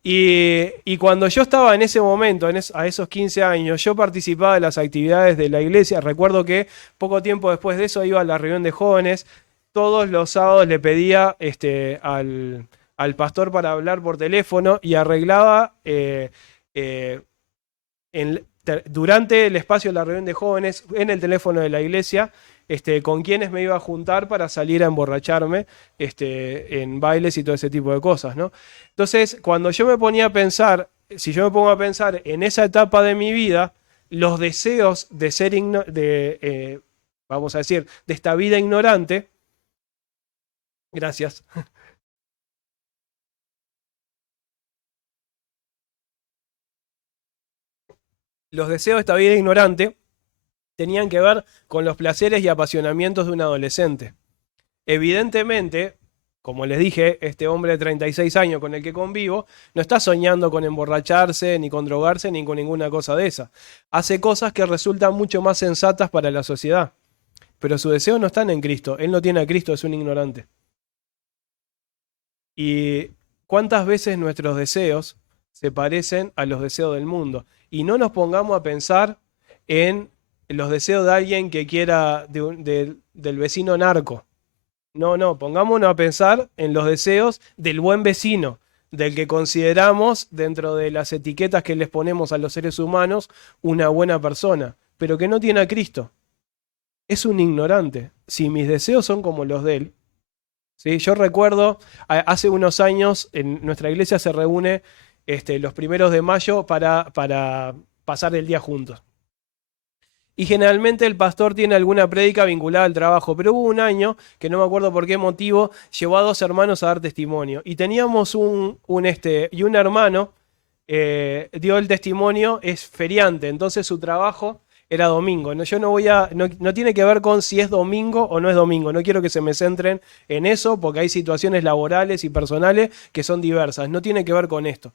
Y cuando yo estaba en ese momento, a esos 15 años, yo participaba de las actividades de la iglesia. Recuerdo que poco tiempo después de eso iba a la reunión de jóvenes. Todos los sábados le pedía al pastor para hablar por teléfono y arreglaba durante el espacio de la reunión de jóvenes en el teléfono de la iglesia con quienes me iba a juntar para salir a emborracharme en bailes y todo ese tipo de cosas, ¿no? Entonces, cuando yo me ponía a pensar, si yo me pongo a pensar en esa etapa de mi vida, los deseos de ser, vamos a decir, de esta vida ignorante. Gracias. Los deseos de esta vida ignorante tenían que ver con los placeres y apasionamientos de un adolescente. Evidentemente, como les dije, este hombre de 36 años con el que convivo no está soñando con emborracharse, ni con drogarse, ni con ninguna cosa de esa. Hace cosas que resultan mucho más sensatas para la sociedad. Pero sus deseos no están en Cristo. Él no tiene a Cristo, es un ignorante. ¿Y cuántas veces nuestros deseos se parecen a los deseos del mundo? Y no nos pongamos a pensar en los deseos de alguien que quiera del vecino narco. No, pongámonos a pensar en los deseos del buen vecino, del que consideramos, dentro de las etiquetas que les ponemos a los seres humanos, una buena persona, pero que no tiene a Cristo. Es un ignorante. Si mis deseos son como los de él, ¿sí? Yo recuerdo, hace unos años, en nuestra iglesia se reúne los 1 de mayo para pasar el día juntos. Y generalmente el pastor tiene alguna prédica vinculada al trabajo, pero hubo un año, que no me acuerdo por qué motivo, llevó a 2 hermanos a dar testimonio. Y teníamos un hermano, dio el testimonio, es feriante, entonces su trabajo era domingo. No, yo no tiene que ver con si es domingo o no es domingo, no quiero que se me centren en eso, porque hay situaciones laborales y personales que son diversas, no tiene que ver con esto.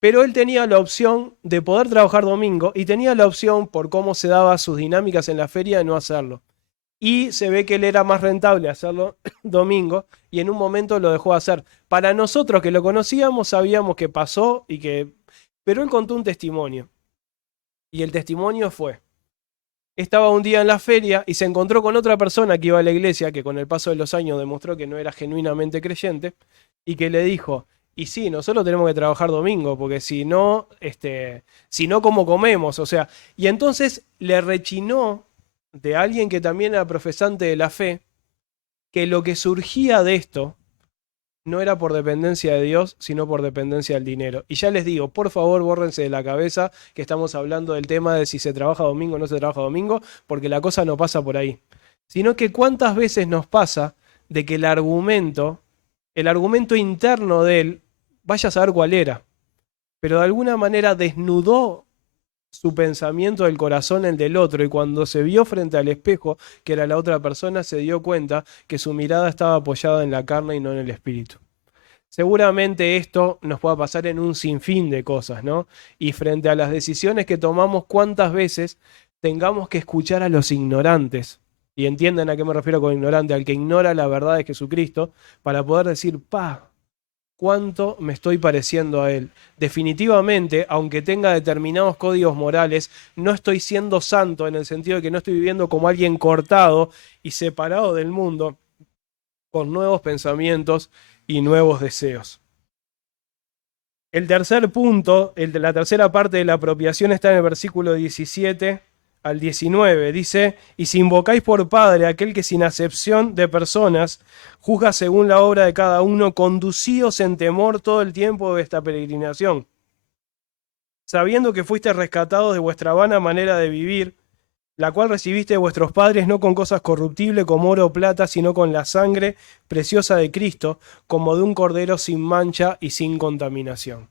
Pero él tenía la opción de poder trabajar domingo y tenía la opción, por cómo se daban sus dinámicas en la feria, de no hacerlo. Y se ve que le era más rentable hacerlo domingo y en un momento lo dejó de hacer. Para nosotros que lo conocíamos sabíamos que pasó pero él contó un testimonio. Y el testimonio fue: estaba un día en la feria y se encontró con otra persona que iba a la iglesia, que con el paso de los años demostró que no era genuinamente creyente, y que le dijo: y sí, nosotros tenemos que trabajar domingo, porque si no, ¿cómo comemos? O sea, y entonces le rechinó de alguien que también era profesante de la fe, que lo que surgía de esto no era por dependencia de Dios, sino por dependencia del dinero. Y ya les digo, por favor, bórrense de la cabeza que estamos hablando del tema de si se trabaja domingo o no se trabaja domingo, porque la cosa no pasa por ahí. Sino que cuántas veces nos pasa de que el argumento interno de él, vaya a saber cuál era, pero de alguna manera desnudó su pensamiento del corazón, el del otro, y cuando se vio frente al espejo, que era la otra persona, se dio cuenta que su mirada estaba apoyada en la carne y no en el espíritu. Seguramente esto nos pueda pasar en un sinfín de cosas, ¿no? Y frente a las decisiones que tomamos, cuántas veces tengamos que escuchar a los ignorantes, y entiendan a qué me refiero con ignorante, al que ignora la verdad de Jesucristo, para poder decir: cuánto me estoy pareciendo a él. Definitivamente, aunque tenga determinados códigos morales, no estoy siendo santo, en el sentido de que no estoy viviendo como alguien cortado y separado del mundo, con nuevos pensamientos y nuevos deseos. El tercer punto, la tercera parte de la apropiación, está en el versículo 17 al 19. Dice: y si invocáis por Padre a aquel que sin acepción de personas juzga según la obra de cada uno, conducíos en temor todo el tiempo de esta peregrinación, sabiendo que fuiste rescatados de vuestra vana manera de vivir, la cual recibiste de vuestros padres, no con cosas corruptibles como oro o plata, sino con la sangre preciosa de Cristo, como de un cordero sin mancha y sin contaminación.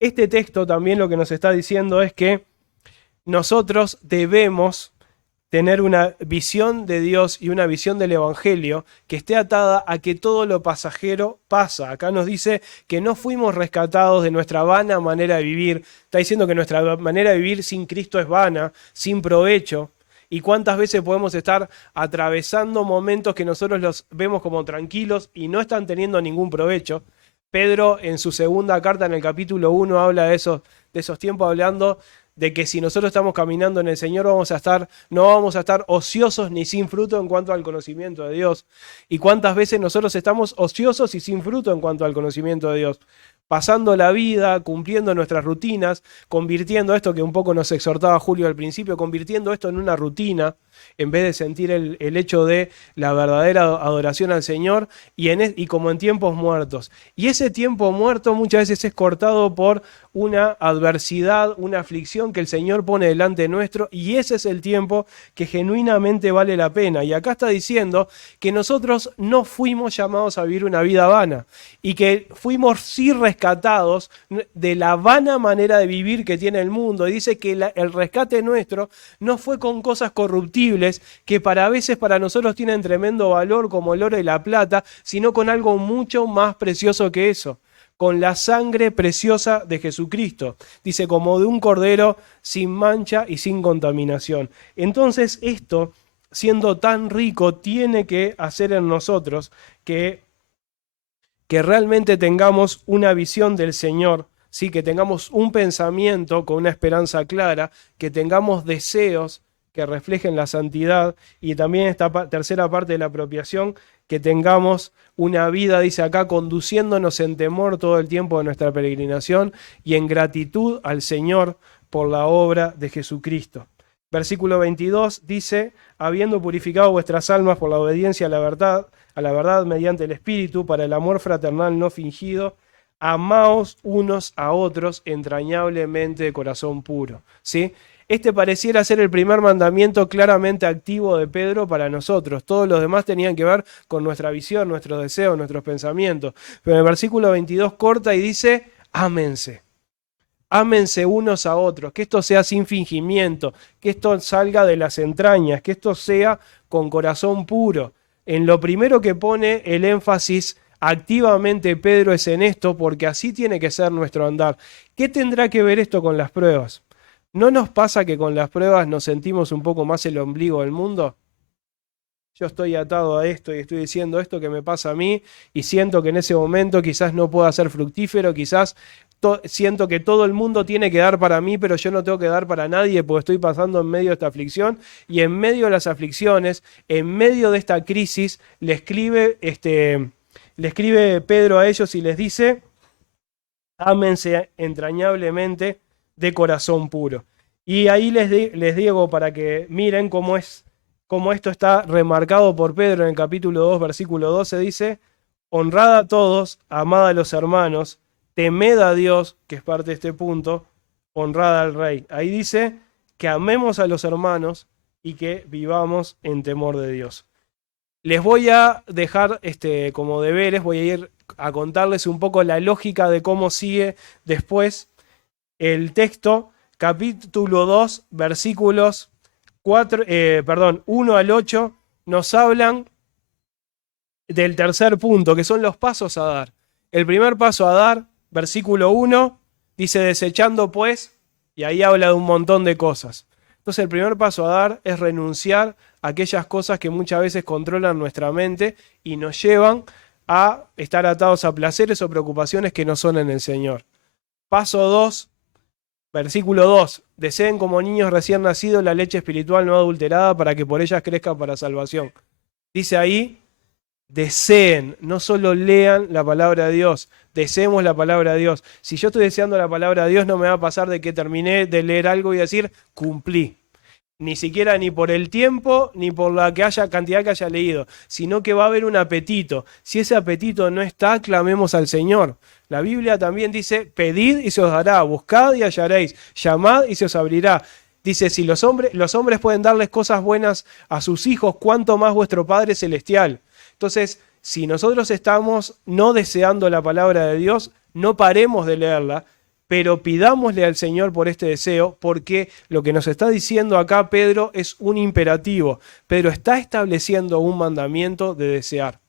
Este texto también lo que nos está diciendo es que nosotros debemos tener una visión de Dios y una visión del Evangelio que esté atada a que todo lo pasajero pasa. Acá nos dice que no fuimos rescatados de nuestra vana manera de vivir. Está diciendo que nuestra manera de vivir sin Cristo es vana, sin provecho. ¿Y cuántas veces podemos estar atravesando momentos que nosotros los vemos como tranquilos y no están teniendo ningún provecho? Pedro, en su segunda carta, en el capítulo 1, habla de esos tiempos, hablando de que si nosotros estamos caminando en el Señor no vamos a estar ociosos ni sin fruto en cuanto al conocimiento de Dios. ¿Y cuántas veces nosotros estamos ociosos y sin fruto en cuanto al conocimiento de Dios? pasando la vida, cumpliendo nuestras rutinas, convirtiendo esto que un poco nos exhortaba Julio al principio, convirtiendo esto en una rutina, en vez de sentir el hecho de la verdadera adoración al Señor y como en tiempos muertos. Y ese tiempo muerto muchas veces es cortado por una adversidad, una aflicción que el Señor pone delante nuestro, y ese es el tiempo que genuinamente vale la pena. Y acá está diciendo que nosotros no fuimos llamados a vivir una vida vana y que fuimos sí rescatados de la vana manera de vivir que tiene el mundo. Y dice que el rescate nuestro no fue con cosas corruptibles que a veces para nosotros tienen tremendo valor como el oro y la plata, sino con algo mucho más precioso que eso, con la sangre preciosa de Jesucristo. Dice, como de un cordero sin mancha y sin contaminación. Entonces esto, siendo tan rico, tiene que hacer en nosotros que realmente tengamos una visión del Señor, ¿sí? Que tengamos un pensamiento con una esperanza clara, que tengamos deseos que reflejen la santidad, y también esta tercera parte de la apropiación, que tengamos una vida, dice acá, conduciéndonos en temor todo el tiempo de nuestra peregrinación y en gratitud al Señor por la obra de Jesucristo. Versículo 22 dice, habiendo purificado vuestras almas por la obediencia a la verdad mediante el Espíritu, para el amor fraternal no fingido, amaos unos a otros entrañablemente de corazón puro. ¿Sí? Este pareciera ser el primer mandamiento claramente activo de Pedro para nosotros. Todos los demás tenían que ver con nuestra visión, nuestros deseos, nuestros pensamientos. Pero en el versículo 22 corta y dice, ámense. Ámense unos a otros, que esto sea sin fingimiento, que esto salga de las entrañas, que esto sea con corazón puro. En lo primero que pone el énfasis activamente Pedro es en esto, porque así tiene que ser nuestro andar. ¿Qué tendrá que ver esto con las pruebas? ¿No nos pasa que con las pruebas nos sentimos un poco más el ombligo del mundo? Yo estoy atado a esto y estoy diciendo esto que me pasa a mí y siento que en ese momento quizás no pueda ser fructífero, quizás siento que todo el mundo tiene que dar para mí, pero yo no tengo que dar para nadie porque estoy pasando en medio de esta aflicción, y en medio de las aflicciones, en medio de esta crisis, le escribe Pedro a ellos y les dice, ámense entrañablemente de corazón puro. Y ahí les digo para que miren cómo esto está remarcado por Pedro en el capítulo 2, versículo 12, dice, honrad a todos, amad a los hermanos, temed a Dios, que es parte de este punto, honrad al Rey. Ahí dice que amemos a los hermanos y que vivamos en temor de Dios. Les voy a dejar como deberes, voy a ir a contarles un poco la lógica de cómo sigue después el texto, capítulo 2, versículos 1 al 8, nos hablan del tercer punto, que son los pasos a dar. El primer paso a dar, versículo 1, dice, desechando pues, y ahí habla de un montón de cosas. Entonces el primer paso a dar es renunciar a aquellas cosas que muchas veces controlan nuestra mente y nos llevan a estar atados a placeres o preocupaciones que no son en el Señor. Paso 2, versículo 2, deseen como niños recién nacidos la leche espiritual no adulterada para que por ellas crezcan para salvación. Dice ahí, deseen, no solo lean la palabra de Dios, deseemos la palabra de Dios. Si yo estoy deseando la palabra de Dios, no me va a pasar de que terminé de leer algo y decir, cumplí. Ni siquiera ni por el tiempo, ni por la cantidad que haya leído, sino que va a haber un apetito. Si ese apetito no está, clamemos al Señor. La Biblia también dice, pedid y se os dará, buscad y hallaréis, llamad y se os abrirá. Dice, si los hombres pueden darles cosas buenas a sus hijos, ¿cuánto más vuestro Padre Celestial? Entonces, si nosotros estamos no deseando la palabra de Dios, no paremos de leerla, pero pidámosle al Señor por este deseo, porque lo que nos está diciendo acá Pedro es un imperativo. Pedro está estableciendo un mandamiento de desear.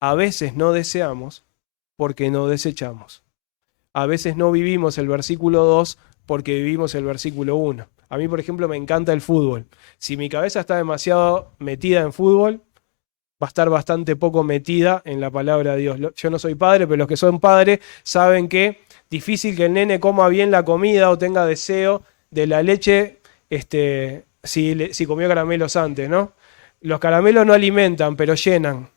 A veces no deseamos porque no desechamos. A veces no vivimos el versículo 2 porque vivimos el versículo 1. A mí, por ejemplo, me encanta el fútbol. Si mi cabeza está demasiado metida en fútbol, va a estar bastante poco metida en la palabra de Dios. Yo no soy padre, pero los que son padres saben que difícil que el nene coma bien la comida o tenga deseo de la leche si comió caramelos antes, ¿no? Los caramelos no alimentan, pero llenan.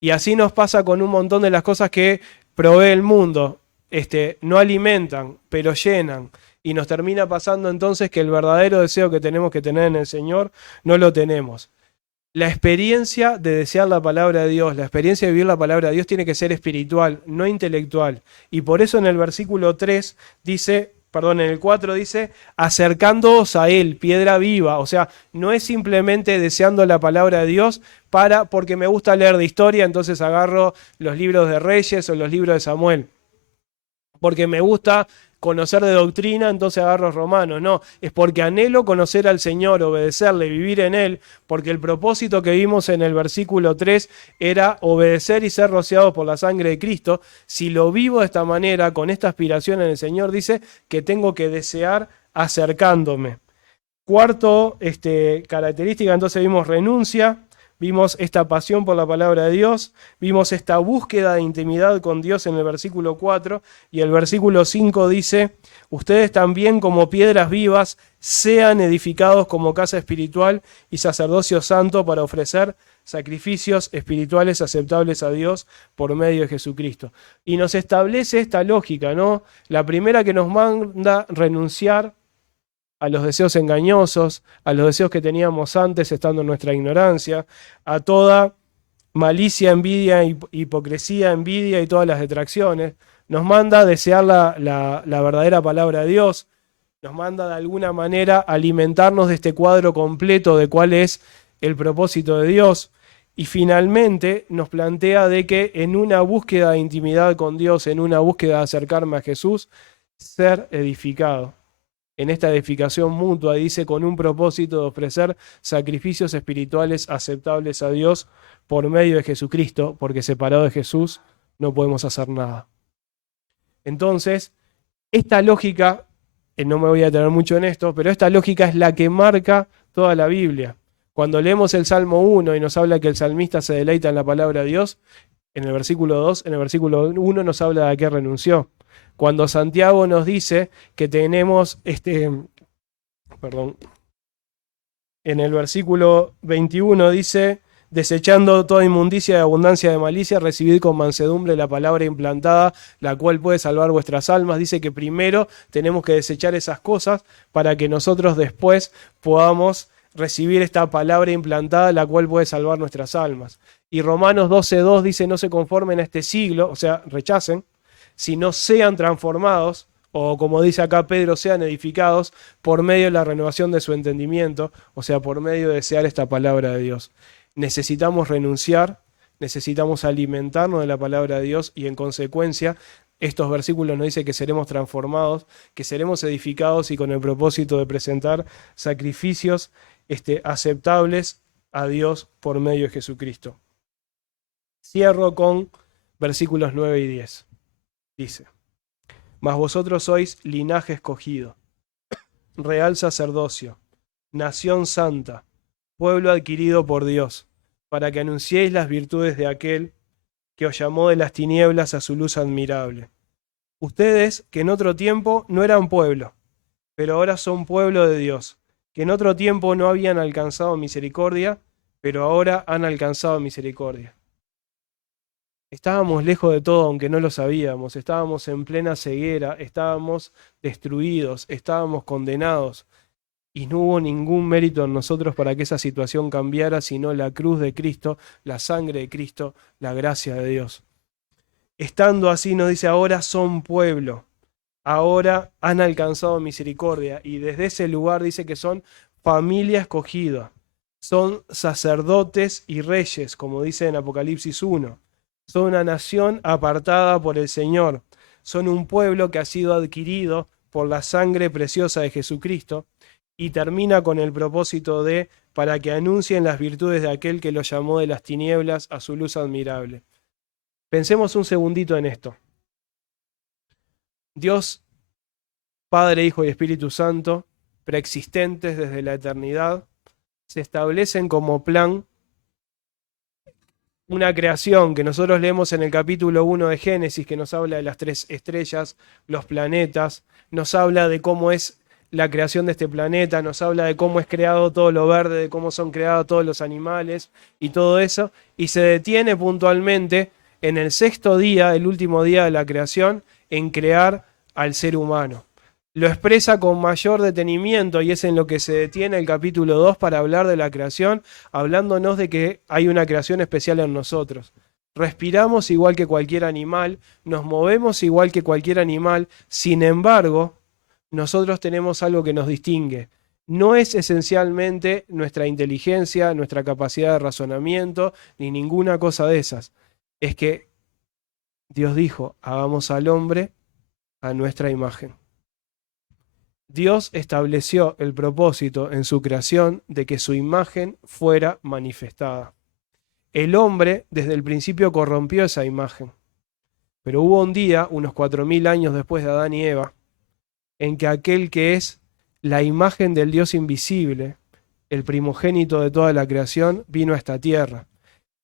Y así nos pasa con un montón de las cosas que provee el mundo. no alimentan, pero llenan. Y nos termina pasando entonces que el verdadero deseo que tenemos que tener en el Señor no lo tenemos. La experiencia de desear la palabra de Dios, la experiencia de vivir la palabra de Dios tiene que ser espiritual, no intelectual. Y por eso en el versículo 3 dice, en el 4 dice, acercándoos a Él, piedra viva. O sea, no es simplemente deseando la palabra de Dios porque me gusta leer de historia, entonces agarro los libros de Reyes o los libros de Samuel. Porque me gusta conocer de doctrina, entonces agarro Romanos. No, es porque anhelo conocer al Señor, obedecerle, vivir en Él, porque el propósito que vimos en el versículo 3 era obedecer y ser rociados por la sangre de Cristo. Si lo vivo de esta manera, con esta aspiración en el Señor, dice que tengo que desear acercándome. Cuarto característica, entonces vimos renuncia, vimos esta pasión por la palabra de Dios, vimos esta búsqueda de intimidad con Dios en el versículo 4 y el versículo 5 dice, ustedes también como piedras vivas sean edificados como casa espiritual y sacerdocio santo para ofrecer sacrificios espirituales aceptables a Dios por medio de Jesucristo. Y nos establece esta lógica, ¿no? La primera que nos manda renunciar a los deseos engañosos, a los deseos que teníamos antes estando en nuestra ignorancia, a toda malicia, envidia, hipocresía, envidia y todas las detracciones. Nos manda desear la verdadera palabra de Dios, nos manda de alguna manera alimentarnos de este cuadro completo de cuál es el propósito de Dios. Y finalmente nos plantea de que en una búsqueda de intimidad con Dios, en una búsqueda de acercarme a Jesús, ser edificado. En esta edificación mutua, dice, con un propósito de ofrecer sacrificios espirituales aceptables a Dios por medio de Jesucristo, porque separado de Jesús no podemos hacer nada. Entonces, esta lógica, no me voy a detener mucho en esto, pero esta lógica es la que marca toda la Biblia. Cuando leemos el Salmo 1 y nos habla que el salmista se deleita en la palabra de Dios, en el versículo 2, en el versículo 1 nos habla de a qué renunció. Cuando Santiago nos dice que tenemos, en el versículo 21 dice, desechando toda inmundicia y abundancia de malicia, recibid con mansedumbre la palabra implantada, la cual puede salvar vuestras almas. Dice que primero tenemos que desechar esas cosas para que nosotros después podamos recibir esta palabra implantada, la cual puede salvar nuestras almas. Y Romanos 12:2 dice, no se conformen a este siglo, o sea, rechacen, sino sean transformados, o como dice acá Pedro, sean edificados por medio de la renovación de su entendimiento, o sea, por medio de desear esta palabra de Dios. Necesitamos renunciar, necesitamos alimentarnos de la palabra de Dios y en consecuencia estos versículos nos dicen que seremos transformados, que seremos edificados y con el propósito de presentar sacrificios aceptables a Dios por medio de Jesucristo. Cierro con versículos 9 y 10. Dice, mas vosotros sois linaje escogido, real sacerdocio, nación santa, pueblo adquirido por Dios, para que anunciéis las virtudes de aquel que os llamó de las tinieblas a su luz admirable. Ustedes, que en otro tiempo no eran pueblo, pero ahora son pueblo de Dios, que en otro tiempo no habían alcanzado misericordia, pero ahora han alcanzado misericordia. Estábamos lejos de todo, aunque no lo sabíamos, estábamos en plena ceguera, estábamos destruidos, estábamos condenados, y no hubo ningún mérito en nosotros para que esa situación cambiara, sino la cruz de Cristo, la sangre de Cristo, la gracia de Dios. Estando así, nos dice, ahora son pueblo, ahora han alcanzado misericordia, y desde ese lugar dice que son familia escogida, son sacerdotes y reyes, como dice en Apocalipsis 1. Son una nación apartada por el Señor. Son un pueblo que ha sido adquirido por la sangre preciosa de Jesucristo y termina con el propósito para que anuncien las virtudes de aquel que los llamó de las tinieblas a su luz admirable. Pensemos un segundito en esto. Dios, Padre, Hijo y Espíritu Santo, preexistentes desde la eternidad, se establecen como plan una creación que nosotros leemos en el capítulo 1 de Génesis, que nos habla de las 3 estrellas, los planetas, nos habla de cómo es la creación de este planeta, nos habla de cómo es creado todo lo verde, de cómo son creados todos los animales y todo eso, y se detiene puntualmente en el 6º día, el último día de la creación, en crear al ser humano. Lo expresa con mayor detenimiento y es en lo que se detiene el capítulo 2 para hablar de la creación, hablándonos de que hay una creación especial en nosotros. Respiramos igual que cualquier animal, nos movemos igual que cualquier animal, sin embargo, nosotros tenemos algo que nos distingue. No es esencialmente nuestra inteligencia, nuestra capacidad de razonamiento, ni ninguna cosa de esas. Es que Dios dijo, hagamos al hombre a nuestra imagen. Dios estableció el propósito en su creación de que su imagen fuera manifestada. El hombre desde el principio corrompió esa imagen. Pero hubo un día, unos 4000 años después de Adán y Eva, en que aquel que es la imagen del Dios invisible, el primogénito de toda la creación, vino a esta tierra.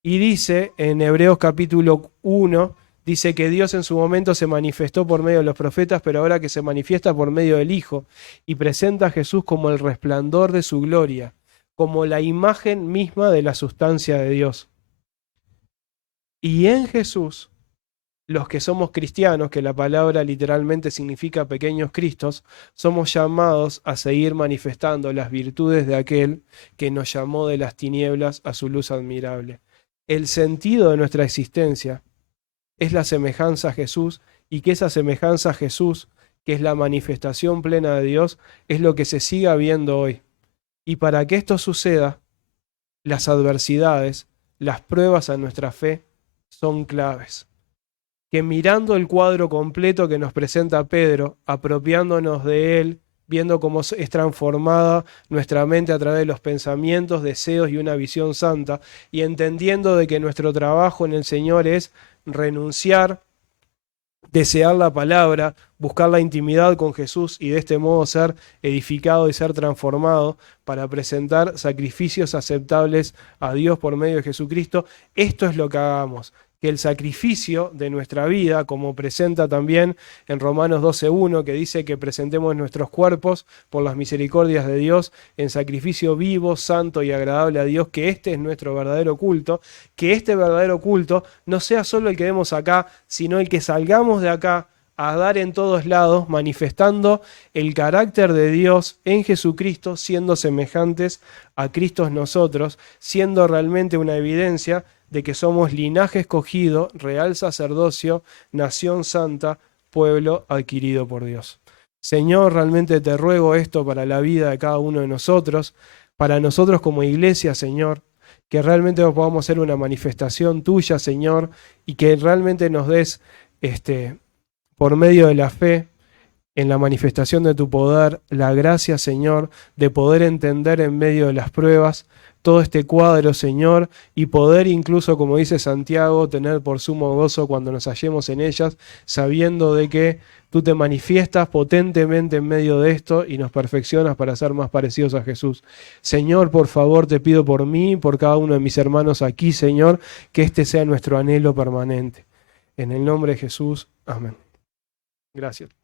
Y dice en Hebreos capítulo 1, dice que Dios en su momento se manifestó por medio de los profetas, pero ahora que se manifiesta por medio del Hijo, y presenta a Jesús como el resplandor de su gloria, como la imagen misma de la sustancia de Dios. Y en Jesús, los que somos cristianos, que la palabra literalmente significa pequeños Cristos, somos llamados a seguir manifestando las virtudes de aquel que nos llamó de las tinieblas a su luz admirable. El sentido de nuestra existencia es la semejanza a Jesús, y que esa semejanza a Jesús, que es la manifestación plena de Dios, es lo que se siga viendo hoy. Y para que esto suceda, las adversidades, las pruebas a nuestra fe son claves. Que mirando el cuadro completo que nos presenta Pedro, apropiándonos de él, viendo cómo es transformada nuestra mente a través de los pensamientos, deseos y una visión santa, y entendiendo de que nuestro trabajo en el Señor es renunciar, desear la palabra, buscar la intimidad con Jesús y de este modo ser edificado y ser transformado para presentar sacrificios aceptables a Dios por medio de Jesucristo. Esto es lo que hagamos. Que el sacrificio de nuestra vida, como presenta también en Romanos 12:1, que dice que presentemos nuestros cuerpos por las misericordias de Dios en sacrificio vivo, santo y agradable a Dios, que este es nuestro verdadero culto, que este verdadero culto no sea solo el que vemos acá, sino el que salgamos de acá a dar en todos lados, manifestando el carácter de Dios en Jesucristo, siendo semejantes a Cristo nosotros, siendo realmente una evidencia de que somos linaje escogido, real sacerdocio, nación santa, pueblo adquirido por Dios. Señor, realmente te ruego esto para la vida de cada uno de nosotros, para nosotros como iglesia, Señor, que realmente podamos ser una manifestación tuya, Señor, y que realmente nos des, por medio de la fe, en la manifestación de tu poder, la gracia, Señor, de poder entender en medio de las pruebas todo este cuadro, Señor, y poder incluso, como dice Santiago, tener por sumo gozo cuando nos hallemos en ellas, sabiendo de que tú te manifiestas potentemente en medio de esto y nos perfeccionas para ser más parecidos a Jesús. Señor, por favor, te pido por mí, por cada uno de mis hermanos aquí, Señor, que este sea nuestro anhelo permanente. En el nombre de Jesús, amén. Gracias.